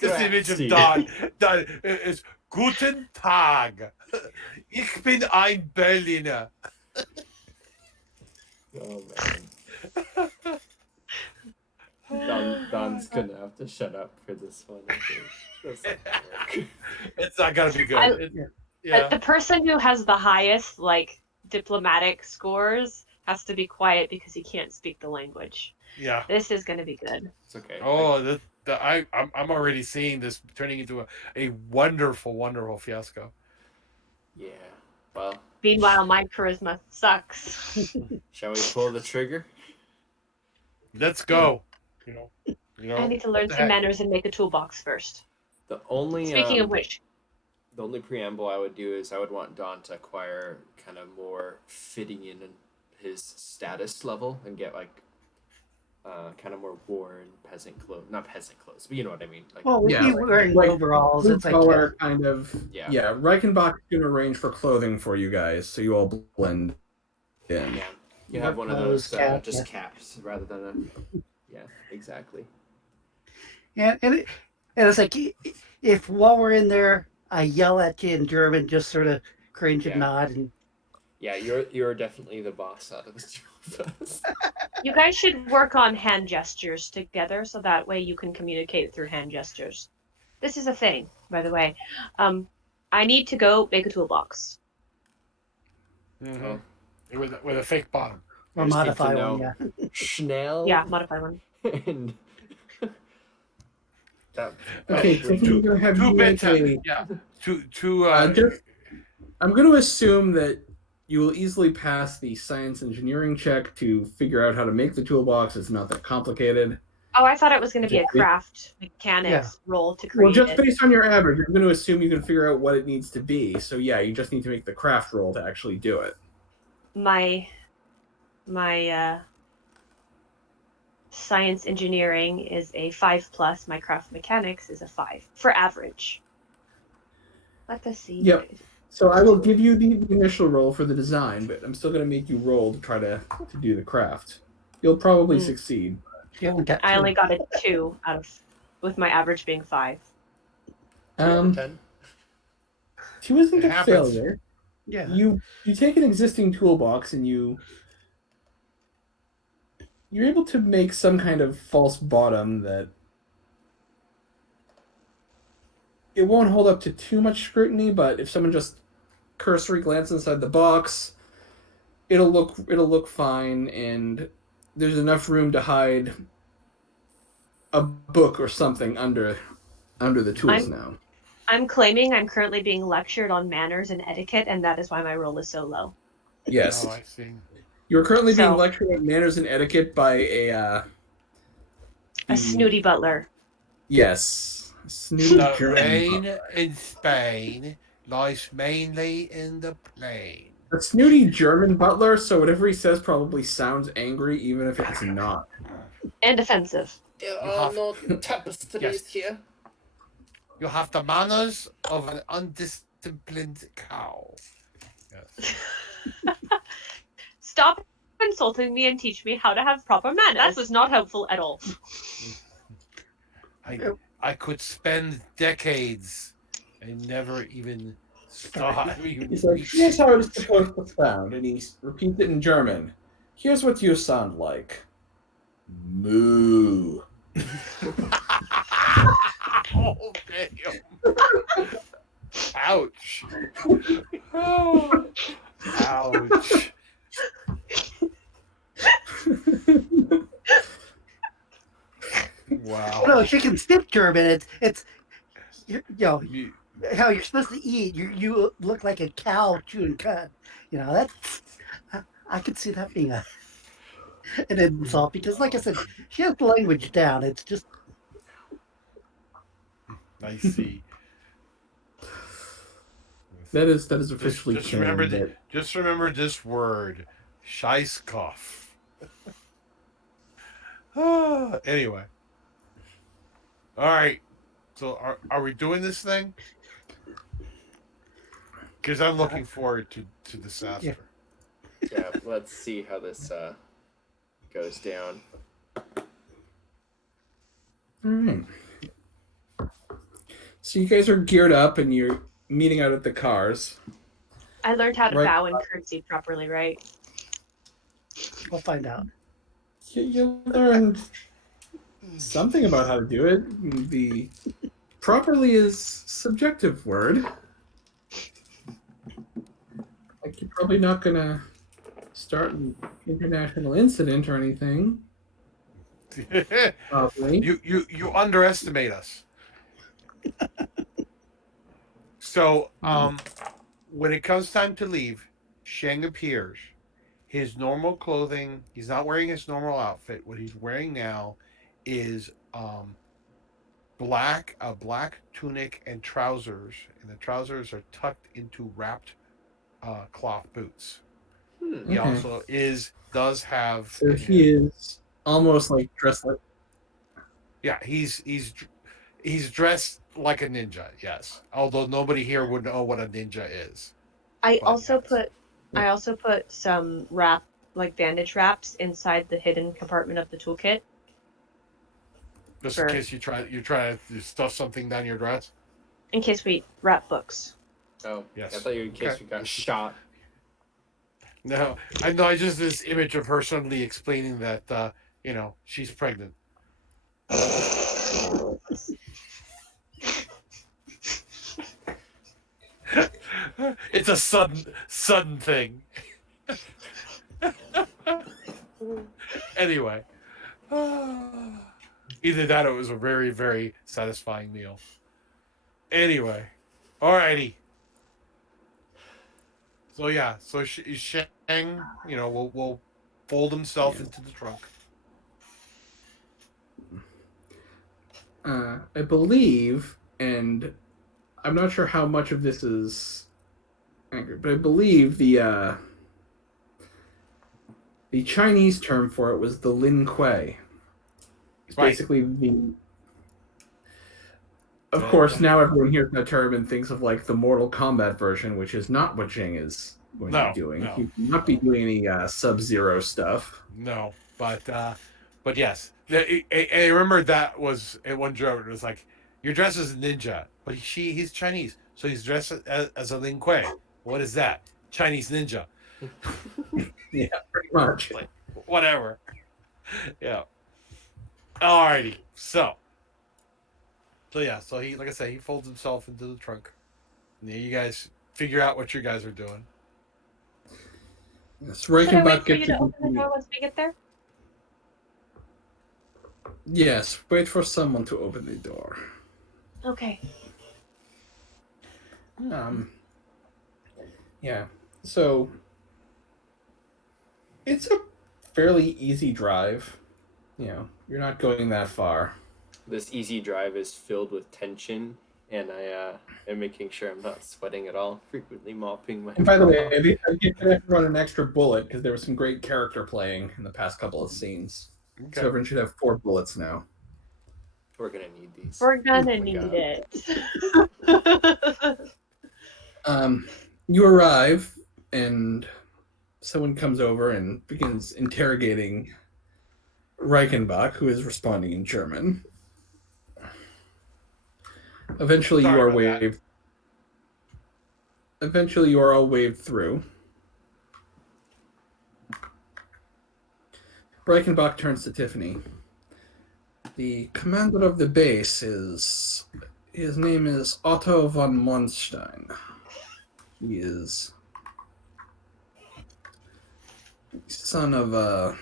This image of Don is Guten Tag. Ich bin ein Berliner. Oh man. Don's gonna have to shut up for this one. I think. That's not gonna work. It's not gonna be good. But Yeah. the person who has the highest diplomatic scores has to be quiet because he can't speak the language. Yeah. This is going to be good. It's okay. Oh, I'm already seeing this turning into a wonderful, wonderful fiasco. Yeah. Well, Meanwhile, my charisma sucks. shall we pull the trigger? Let's go. You know. I need to learn the some heck? manners and make a toolbox first. The only Speaking of which, the only preamble I would do is I would want Don to acquire kind of more fitting in his status level and get kind of more worn peasant clothes, not peasant clothes, but you know what I mean. Like, Well, we'd Yeah, be like- wearing like overalls. Blue It's like collar kind of. Yeah. Reichenbach is going to arrange for clothing for you guys, so you all blend in. yeah, you have one of Clothes, those cap, just yeah. caps rather than yeah, exactly. and it's like if while we're in there, I yell at you in German, just sort of cringe and Yeah. nod, and Yeah, you're definitely the boss out of the two of us. you guys should work on hand gestures together so that way you can communicate through hand gestures. This is a thing, by the way. I need to go make a toolbox. Mhm. With a fake bottom. or I just need modify to one. know Yeah. Schnell. Yeah, modify one. And that, Okay, actually- Tiffany, I'm going to have Two you make bit. a. Yeah. Two. I'm going to assume that you will easily pass the science engineering check to figure out how to make the toolbox. It's not that complicated. Oh, I thought it was going to be a Okay. craft mechanics roll to Well, create just it. based on your average, I'm going to assume you can figure out what it needs to be. So yeah, you just need to make the craft roll to actually do it. My science engineering is a 5+. My craft mechanics is a 5 for average. Let us see. Yep. So I will give you the initial roll for the design, but I'm still going to make you roll to try to do the craft. You'll probably succeed. You haven't got I two. only got a 2 out of, with my average being 5. 10? 2 isn't It a happens. failure. Yeah. You take an existing toolbox and you're able to make some kind of false bottom that it won't hold up to too much scrutiny, but if someone just cursory glance inside the box, it'll look fine, and there's enough room to hide a book or something under the tools now. I'm claiming I'm currently being lectured on manners and etiquette, and that is why my roll is so low. Yes. Oh, I see. You're currently being So- lectured on manners and etiquette by A snooty butler. Yes. Snooty The German rain butler. in Spain lies mainly in the plain. A snooty German butler, so whatever he says probably sounds angry, even if it's not. And offensive. There are no tapestries Yes. here. You have the manners of an undisciplined cow. Yes. Stop insulting me and teach me how to have proper manners. That was not helpful at all. I could spend decades and never even Stop. I mean, He's like, here's how it is supposed to sound, and he repeats it in German. Here's what you sound like. Moo. oh, damn. Ouch. Oh, ouch. Wow. No, she can skip German. It's you know You- how you're supposed to eat. You look like a cow chewing cud. You know that's. I could see that being an insult because, like I said, she has the language down. It's just I see. That is officially just canon, remember but- just remember this word, Scheißkopf. Anyway. All right. So are we doing this thing? Because I'm looking forward to disaster. Yeah, let's see how this goes down. All right. So you guys are geared up and you're meeting out at the cars. I learned how to Right. bow and curtsy properly, right? we'll find out. You learned something about how to do it. The properly is subjective word. Like you're probably not gonna start an international incident or anything. Probably. you underestimate us. So when it comes time to leave, Zheng appears. His normal clothing, he's not wearing his normal outfit. What he's wearing now is a black tunic and trousers, and the trousers are tucked into wrapped cloth boots. He Okay. also does have. So he is almost like dressed like. Yeah, he's dressed like a ninja. Yes, although nobody here would know what a ninja is. I But also put some bandage wraps inside the hidden compartment of the toolkit. Just Sure. in case you try to stuff something down your dress. In case we wrap books. Oh, Yes. I thought you in case Okay. we got shot. No, I know. I just this image of her suddenly explaining that she's pregnant. It's a sudden thing. Anyway, either that or it was a very, very satisfying meal. Anyway, alrighty. So yeah, so Zheng, will fold himself into the trunk. I believe, and I'm not sure how much of this is accurate, but I believe the Chinese term for it was the Lin Kuei. It's Right. basically the. Of course, now everyone hears that term and thinks of like the Mortal Kombat version, which is not what Zheng is going to be doing. No. He will not be doing any Sub-Zero stuff. No, but yes, I remember that was in one joke. It was like, "You're dressed as a ninja," but he's Chinese, so he's dressed as a Lin Kuei. What is that? Chinese ninja. Yeah, pretty much. Like, whatever. Yeah. Alrighty. So yeah. So he, like I say, he folds himself into the trunk. And then you guys figure out what you guys are doing. Yes, Should I wait Reichenbach for you gets to to open the door once we get there? Yes, wait for someone to open the door. Okay. Yeah. So it's a fairly easy drive. You're not going that far. This easy drive is filled with tension, and I am making sure I'm not sweating at all. Frequently mopping my. And by the way, I get to run an extra bullet because there was some great character playing in the past couple of scenes. Okay. So everyone should have 4 bullets now. We're gonna need these. We're gonna Oh my need God. it. You arrive, and someone comes over and begins interrogating Reichenbach, who is responding in German. Eventually, Sorry you are about that. waved. eventually you are all waved through. Reichenbach turns to Tiffany. The commander of the base his name is Otto von Monstein. He is son of a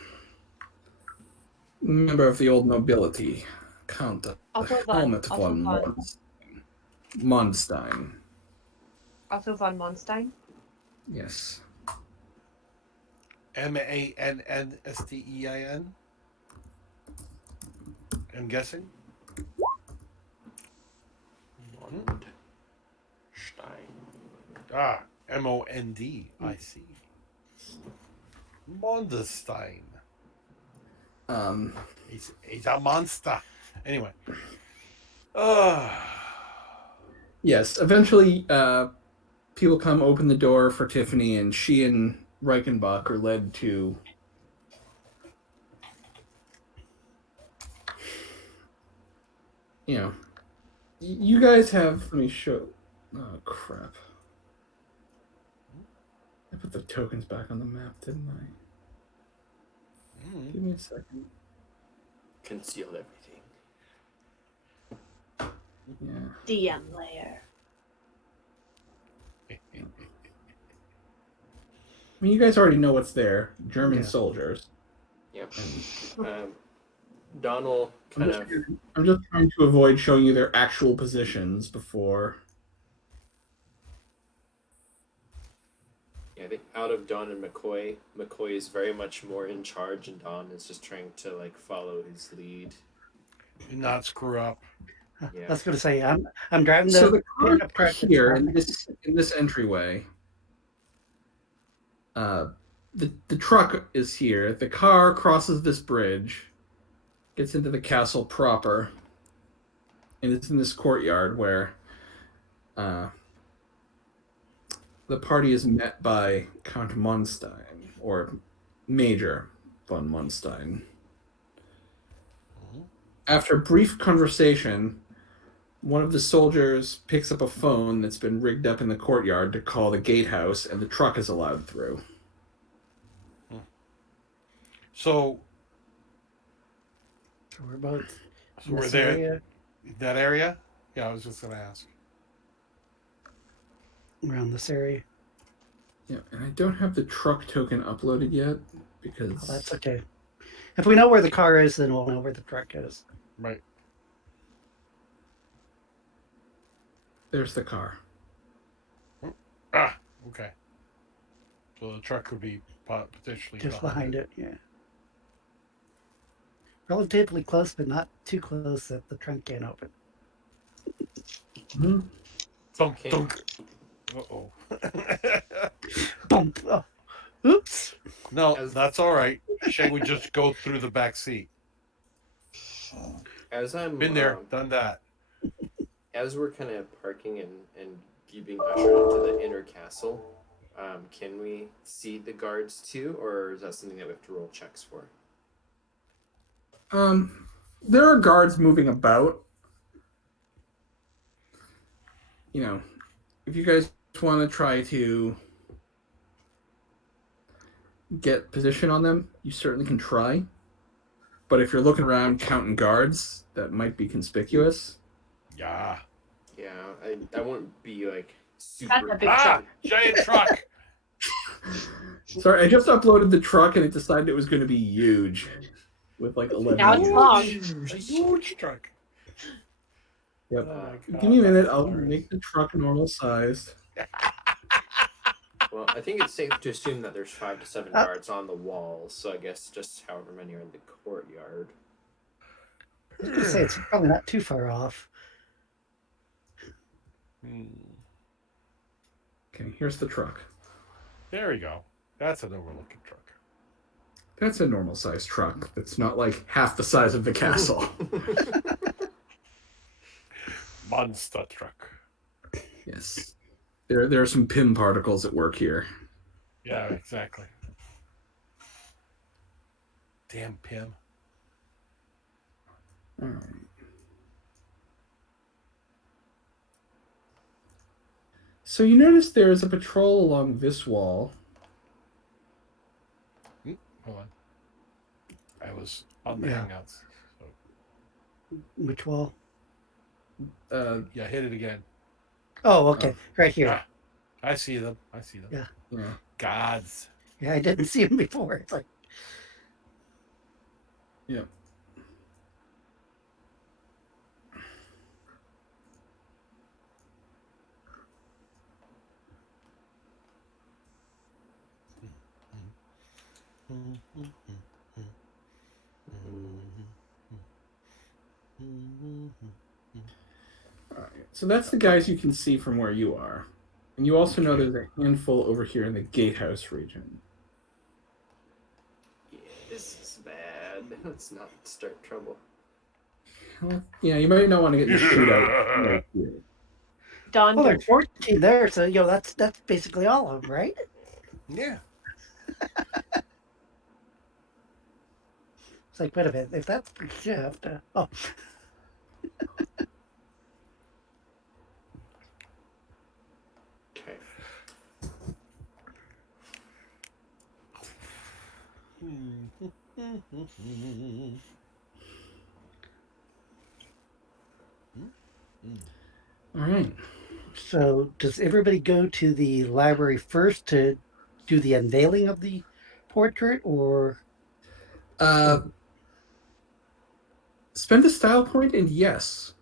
member of the old nobility, Count Helmut von Monstein. Otto von Monstein. Yes. Mannstein. I'm guessing. Mondstein. Mond. I see. Mondestein. He's a monster. Anyway. Yes. Eventually, people come open the door for Tiffany, and she and Reichenbach are led to. You know, you guys have. Let me show. Oh crap! I put the tokens back on the map, didn't I? Give me a second. Concealed everything. Yeah. DM layer. I mean, you guys already know what's there. German Yeah. soldiers. Yep. Donald kind of. I'm just trying to avoid showing you their actual positions before. Yeah, I think out of Don and McCoy, McCoy is very much more in charge, and Don is just trying to like follow his lead. Do not screw up. Yeah. I was going to say I'm driving So the pickup car truck that's here not- in this entryway. The truck is here. The car crosses this bridge, gets into the castle proper, and it's in this courtyard where the party is met by Count Monstein, or Major von Monstein. After a brief conversation, one of the soldiers picks up a phone that's been rigged up in the courtyard to call the gatehouse, and the truck is allowed through. So we're both in we're this there. area, That area? Yeah, I was just going to ask. around this area. Yeah, and I don't have the truck token uploaded yet because Oh, that's okay. If we know where the car is, then we'll know where the truck is. Right. there's the car. Okay. So the truck could be potentially Just behind it, yeah. Relatively close, but not too close that the trunk can't open. Mm-hmm. Dunk, Okay. dunk. Uh-oh. Bump! Oh. Oops! No, As- that's all right. Zheng would just go through the back seat. As I'm Been there, done that. as we're kind of parking and being ushered into the inner castle, can we see the guards too, or is that something that we have to roll checks for? There are guards moving about. You know, if you guys want to try to get position on them, you certainly can try. But if you're looking around counting guards, that might be conspicuous. Yeah. Yeah, I won't be like super. That's a big Ah! truck. Giant truck! Sorry, I just uploaded the truck and it decided it was going to be huge. With like 11 Now it's units. long. A huge truck. Yep. Oh my God, Give me a minute, that's I'll hilarious. make the truck normal sized. Well, I think it's safe to assume that there's 5 to 7 guards on the walls, so I guess just however many are in the courtyard. I was going to say it's probably not too far off. Okay, here's the truck. There we go. That's an overlooking truck. That's a normal sized truck. That's not like half the size of the castle. Monster truck. Yes. There are some PIM particles at work here. Yeah, exactly. Damn Pim. All right. So you notice there is a patrol along this wall. Hold on. I was on the Yeah. Hangouts. So. Which wall? Yeah, hit it again. Oh, okay. Right here. Ah, I see them. Yeah. Yeah. Yeah, Gods. I didn't see him before. It's like, Yeah. All right. So that's the guys you can see from where you are. And you also know there's a handful over here in the gatehouse region. Yeah, this is bad. Let's not start trouble. Well, yeah, you might not want to get in a shootout right here. Don, well, there's 14 there, so that's basically all of them, right? Yeah. It's like, wait a minute, if that's per shift, oh, Okay. All right. so does everybody go to the library first to do the unveiling of the portrait, or Spend a style point, and yes,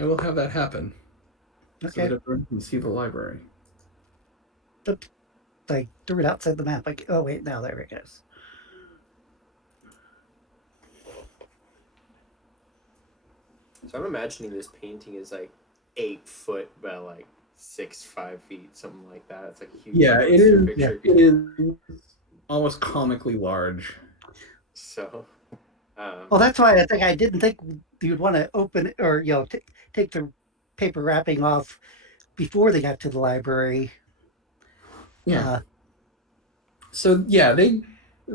I will have that happen. So okay, that everyone can see the library. like threw it outside the map? Like, oh wait, now there it goes. So I'm imagining this painting is like 8 foot by like 5 feet, something like that. It's like a huge Yeah, it monster is. picture. It is almost comically large. So, Well, that's why I didn't think you'd want to open it or take the paper wrapping off before they got to the library. Yeah. So yeah, they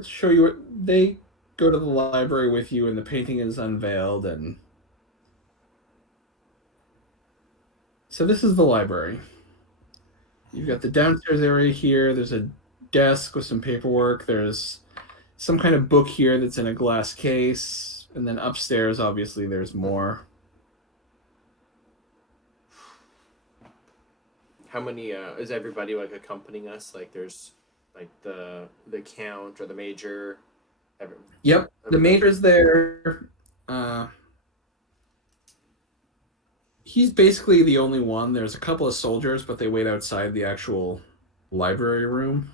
show you. They go to the library with you, and the painting is unveiled, and so this is the library. You've got the downstairs area here. There's a desk with some paperwork. There's some kind of book here that's in a glass case, and then upstairs, obviously, there's more. how many is everybody like accompanying us? Like, there's like the count or the major. Yep, the major's there. He's basically the only one. There's a couple of soldiers, but they wait outside the actual library room.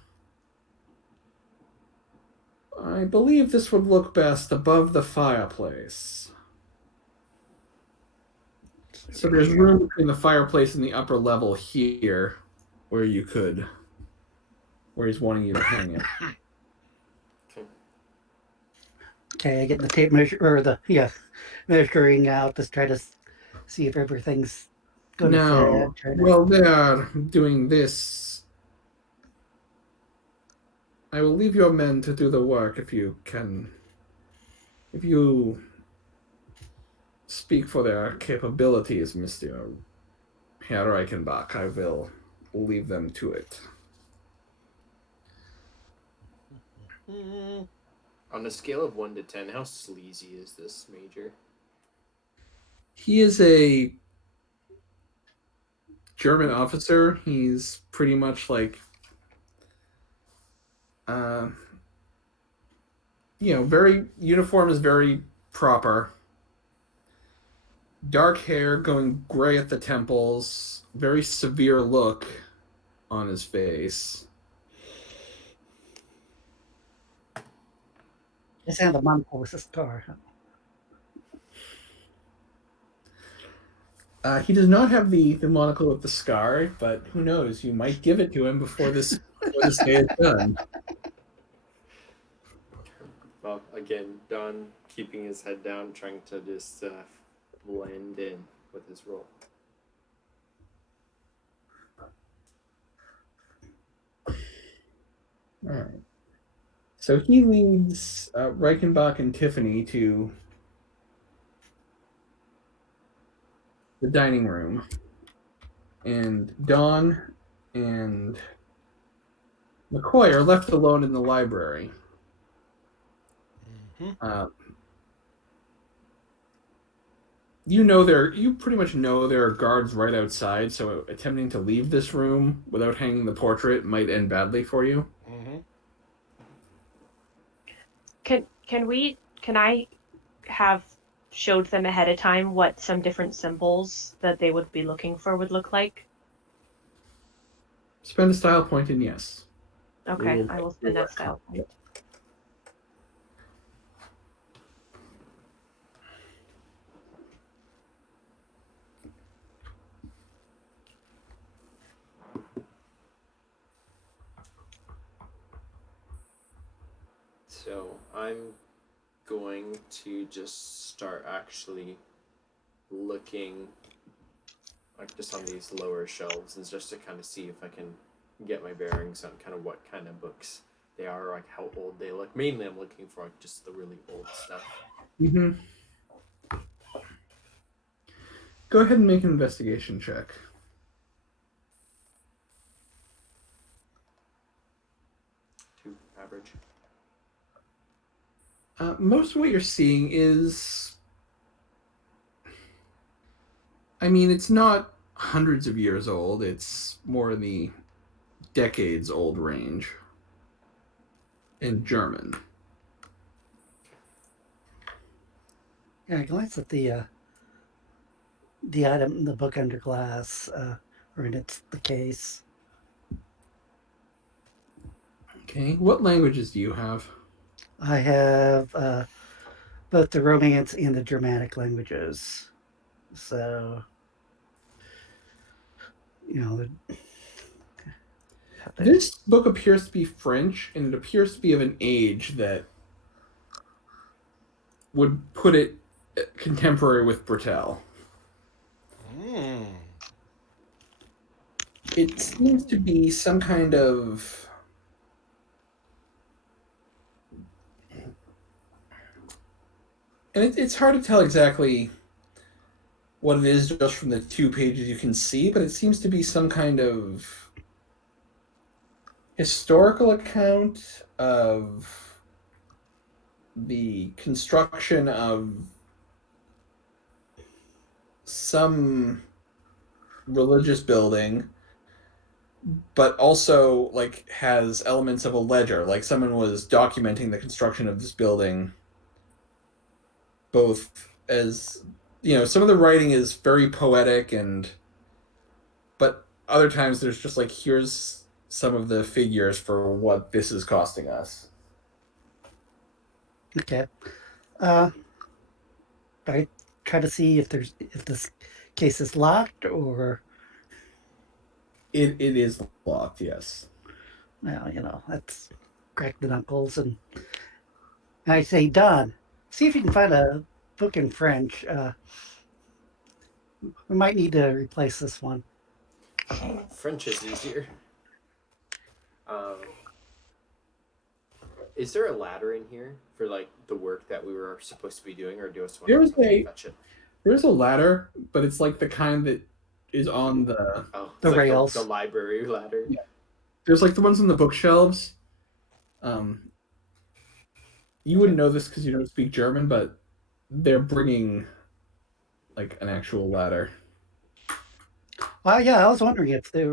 I believe this would look best above the fireplace. So there's room between the fireplace and the upper level here where he's wanting you to hang it. Okay, I get the tape measure or measuring out to try to see if everything's going Now, to fit. while they are doing this, I will leave your men to do the work if you can. If you speak for their capabilities, Mr. Herr Reichenbach, I will leave them to it. On a scale of 1 to 10, how sleazy is this major? He is a German officer. He's pretty much like, very uniform is very proper. Dark hair going gray at the temples. Very severe look on his face. Just have the monocle with this car. He does not have the monocle with the scar, but who knows? You might give it to him before this day is done. Well, again, Don keeping his head down, trying to just blend in with his role. All right. So he leads Reichenbach and Tiffany to the dining room. and Dawn and McCoy are left alone in the library. Mm-hmm. You pretty much know there are guards right outside, so attempting to leave this room without hanging the portrait might end badly for you. Mm-hmm. Can I have showed them ahead of time what some different symbols that they would be looking for would look like? Spend a style point, and yes. Okay, We'll- I will spend that style point. So I'm going to just start actually looking like just on these lower shelves, and just to kind of see if I can get my bearings on kind of what kind of books they are, like how old they look. Mainly I'm looking for like just the really old stuff. Mm-hmm. Go ahead and make an investigation check. Two average. Most of what you're seeing is, I mean, it's not hundreds of years old. It's more in the decades old range. In German. Yeah, I glance at the item in the book under glass, or in the case. Okay. What languages do you have? I have both the Romance and the Germanic languages. So, you know, This book appears to be French, and it appears to be of an age that would put it contemporary with Bertel. Mm. It seems to be some kind of... And it's hard to tell exactly what it is just from the 2 pages you can see, but it seems to be some kind of historical account of the construction of some religious building, but also like has elements of a ledger, like someone was documenting the construction of this building, both as, you know, some of the writing is very poetic, but other times there's just like, here's some of the figures for what this is costing us. Okay. I try to see if this case is locked, or It is locked, yes. well, you know, that's crack the knuckles, and I say, Don, see if you can find a book in French. We might need to replace this one. French is easier. Is there a ladder in here for like the work that we were supposed to be doing, or do I just want to fetch it? There's a ladder, but it's like the kind that is on the The like rails. the library ladder. Yeah. There's like the ones on the bookshelves. You wouldn't know this because you don't speak German, but they're bringing like an actual ladder. Well, yeah, I was wondering if we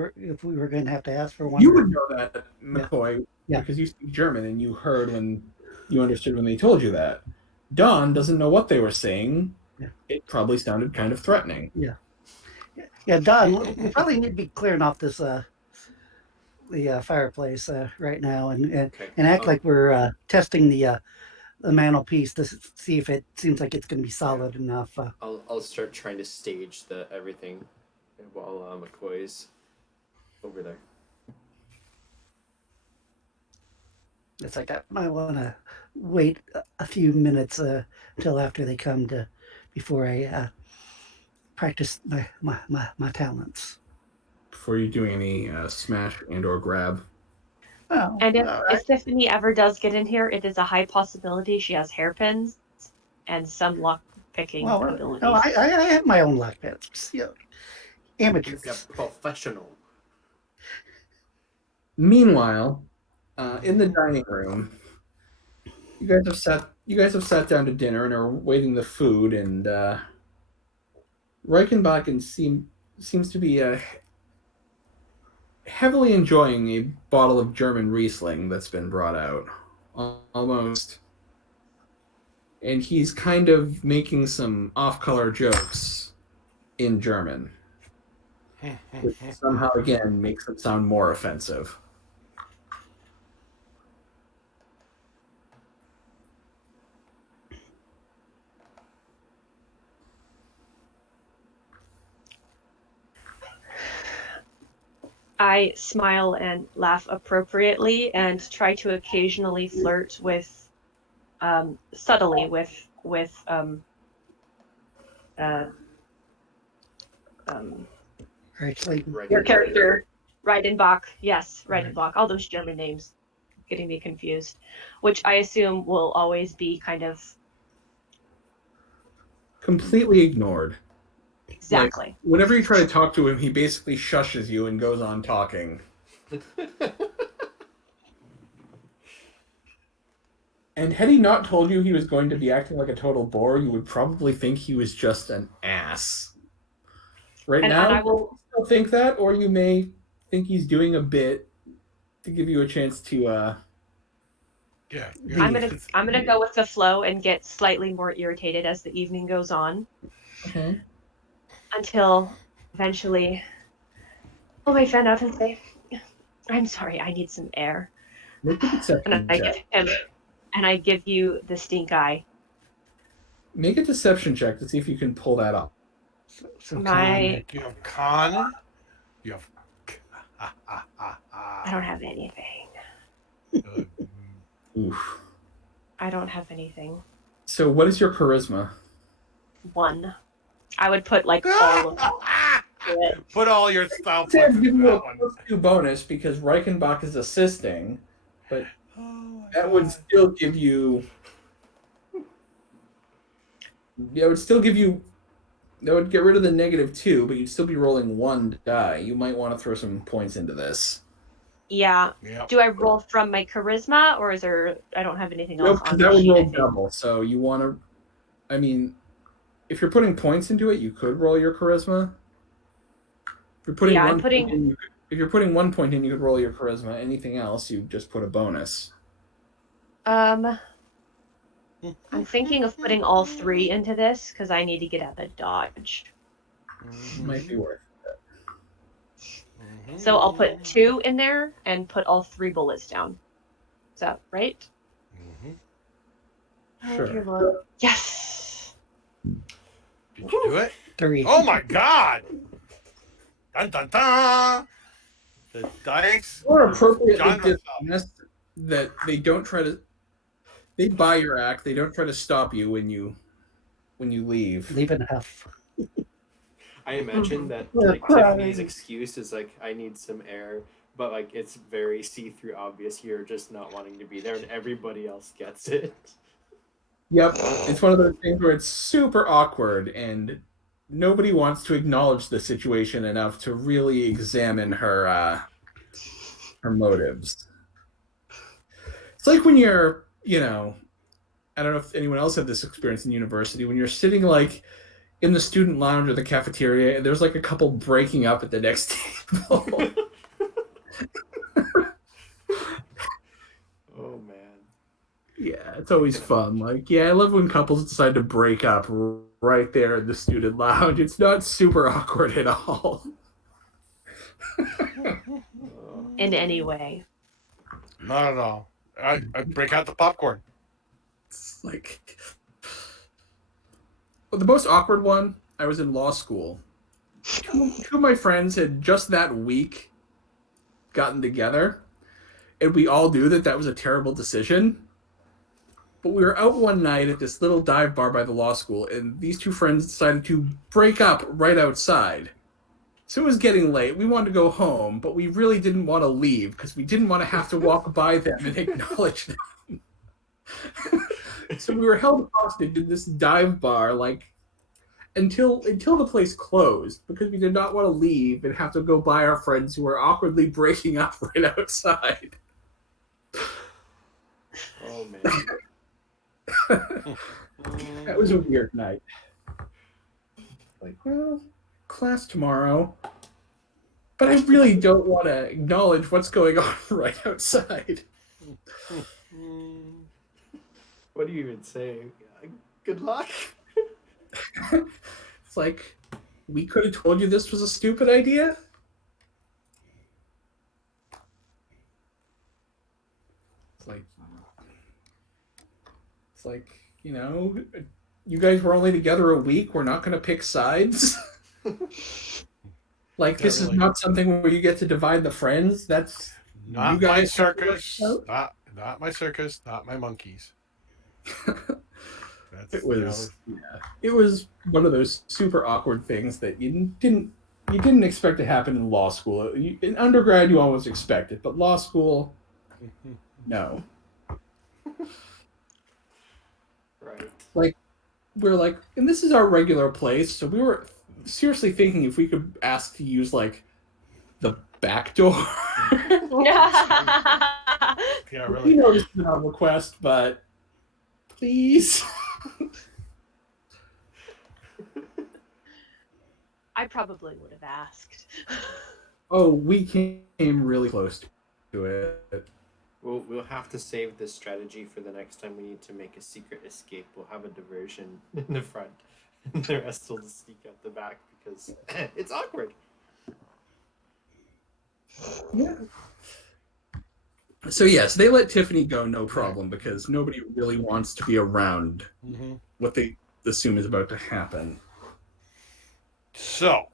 were going to have to ask for one. You would know that, McCoy, Yeah. because you speak German and you heard when you understood when they told you that. Don doesn't know what they were saying. Yeah. It probably sounded kind of threatening. Yeah, Don, we probably need to be clearing off this the fireplace right now, and act like we're testing the mantelpiece to see if it seems like it's going to be solid enough. I'll start trying to stage the everything while McCoy's over there. It's like I might want to wait a few minutes until after they come before I practice my talents. Before you do any smash and or grab. Oh, And all if Tiffany ever does get in here, it is a high possibility she has hairpins and some lock picking abilities. No, I have my own lock picks. You know, He's Amateurs. a professional. Meanwhile, in the dining room, you guys have sat down to dinner and are waiting the food, and Reichenbachen seems to be heavily enjoying a bottle of German Riesling that's been brought out, almost. And he's kind of making some off-color jokes in German, which somehow again makes it sound more offensive. I smile and laugh appropriately and try to occasionally flirt with, subtly with Actually, your character, Reidenbach. Yes, Reidenbach. All those German names getting me confused, which I assume will always be kind of Completely ignored. exactly. Like, whenever you try to talk to him, he basically shushes you and goes on talking. And had he not told you he was going to be acting like a total bore, you would probably think he was just an ass. Right now, And I will you still think that, or you may think he's doing a bit to give you a chance to. Yeah. I'm gonna go with the flow and get slightly more irritated as the evening goes on. Okay. Until eventually, pull my fan out and say, "I'm sorry, I need some air." Make a deception And I give check. him, and I give you the stink eye. Make a deception check to see if you can pull that off. so My You have con. You have. I don't have anything. Oof. I don't have anything. So, what is your charisma? 1. I would put like all of it. Put all your style Say points I'm giving into you a that one. +2 bonus because Reichenbach is assisting, but Oh my that would God. still give you. Yeah, it would still give you. That would get rid of the -2, but you'd still be rolling 1 die. You might want to throw some points into this. Yeah. Yep. Do I roll from my charisma, or is there? I don't have anything else Nope, on because that the would sheet. I roll think. double. So you want to. I mean, if you're putting points into it, you could roll your charisma. If you're putting Yeah, one I'm putting. point in, if you're putting 1 point in, you could roll your charisma. Anything else, you just put a bonus. I'm thinking of putting all 3 into this because I need to get out the dodge. Might be worth. So I'll put 2 in there and put all 3 bullets down. Is that right? Sure. Dear Lord. Yes. Did you do it? 3. Oh my God! Dun dun dun! The dice. Or appropriately Genre dishonest that they don't try to. They buy your act. They don't try to stop you when you leave. Leave in half. I imagine that Yeah, like crying. Tiffany's excuse is like I need some air, but like it's very see-through obvious you're just not wanting to be there and everybody else gets it. Yep, it's one of those things where it's super awkward and nobody wants to acknowledge the situation enough to really examine her motives. It's like when you're, I don't know if anyone else had this experience in university, when you're sitting like in the student lounge or the cafeteria and there's like a couple breaking up at the next table. Oh man. Yeah, it's always fun. Like, yeah, I love when couples decide to break up right there in the student lounge. It's not super awkward at all. In any way. Not at all. I break out the popcorn. It's like the most awkward one. I was in law school. Two of my friends had just that week gotten together, and we all knew that was a terrible decision. But we were out one night at this little dive bar by the law school, and these two friends decided to break up right outside. So it was getting late. We wanted to go home, but we really didn't want to leave because we didn't want to have to walk by them and acknowledge them. So we were held hostage in this dive bar, like until the place closed, because we did not want to leave and have to go by our friends who were awkwardly breaking up right outside. Oh man. That was a weird night. Like, well, class tomorrow, but I really don't want to acknowledge what's going on right outside. What do you even say? Good luck. It's like, we could have told you this was a stupid idea. It's like, you know, you guys were only together a week. We're not going to pick sides. Like, this is not something where you get to divide the friends. That's not you guys my circus. Not my circus. Not my monkeys. It was one of those super awkward things that you didn't expect to happen in law school. In undergrad, you always expect it, but law school, no. Right. Like, we're like, and this is our regular place, so we were seriously thinking if we could ask to use like the back door. Yeah, really. We know this is not a request, but please. I probably would have asked. Oh, we came really close to it. We'll have to save this strategy for the next time we need to make a secret escape. We'll have a diversion in the front, and the rest will just sneak out the back because it's awkward. Yeah. So yes, they let Tiffany go, no problem, because nobody really wants to be around what they assume is about to happen. So,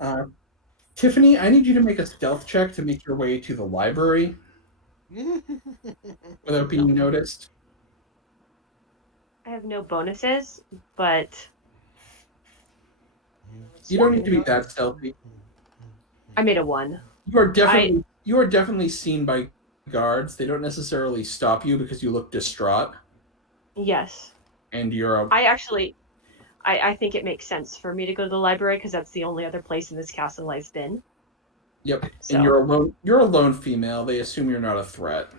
Tiffany, I need you to make a stealth check to make your way to the library without being noticed. I have no bonuses, but You don't need to be that stealthy. I made a 1. You are definitely seen by guards. They don't necessarily stop you because you look distraught. Yes. And you're I think it makes sense for me to go to the library because that's the only other place in this castle I've been. Yep. So. And you're a lone female. They assume you're not a threat.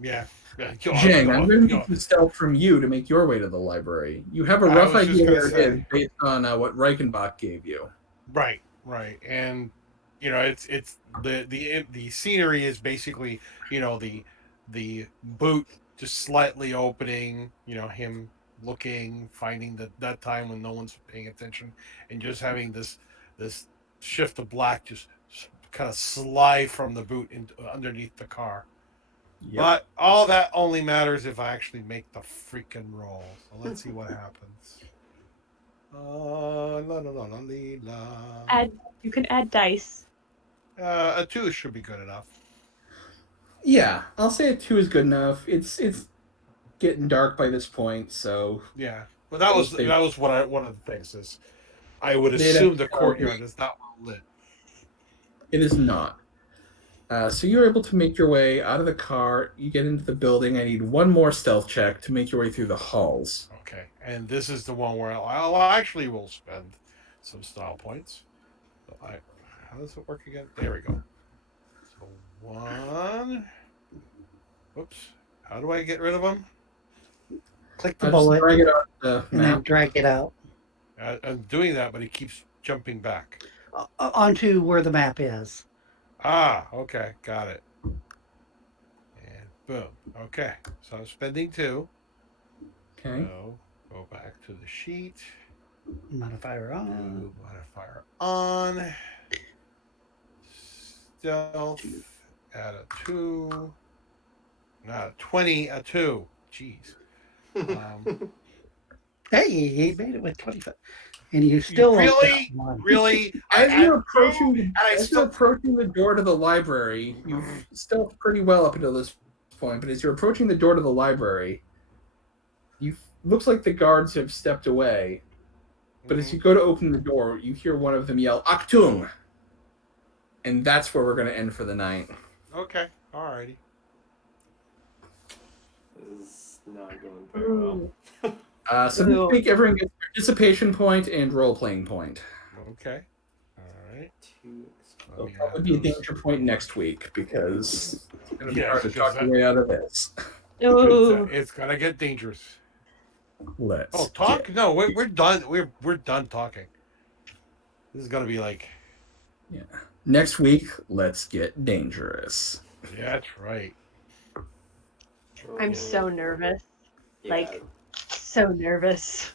Yeah. Zheng, I'm going to need some stealth from you to make your way to the library. You have a rough idea where it is based on what Reichenbach gave you. Right. And you know, it's the scenery is basically, you know, the boot just slightly opening, you know, him looking, finding that time when no one's paying attention, and just having this shift of black just kind of slide from the boot into underneath the car. Yep. But all that only matters if I actually make the freaking roll. So let's see what happens. You can add dice. A 2 should be good enough. Yeah, I'll say a 2 is good enough. It's getting dark by this point, so yeah. But that was one of the things is I would assume the courtyard is not well lit. It is not. So you're able to make your way out of the car. You get into the building. I need one more stealth check to make your way through the halls. Okay, and this is the one where I'll actually will spend some style points. So how does it work again? There we go. So 1. Oops. How do I get rid of them? Click the bullet, drag it out and then drag it out. I'm doing that, but he keeps jumping back. Onto where the map is. Okay. Got it. And boom. Okay. So I'm spending 2. Okay. So go back to the sheet. Modifier on. Modifier on. Stealth. Add a 2. Not a 20, a 2. Jeez. Hey, he made it with 25. And you still really as you're approaching the door to the library, you've stealthed pretty well up until this point, but as you're approaching the door to the library, looks like the guards have stepped away. But as you go to open the door, you hear one of them yell Achtung, and that's where we're going to end for the night. Okay, alrighty. This is not going very well. So Ooh. this week everyone gets participation point and role playing point. Okay. All right. There'll Let me probably add be a those. danger point next week because it's going to be Yes, hard to because talk your way out of this. Ooh. It's gonna get dangerous. Let's Oh, talk? get- No, we're done. We're done talking. This is gonna be like, yeah. Next week, let's get dangerous. yeah, that's right. I'm so nervous. Yeah. Like, so nervous.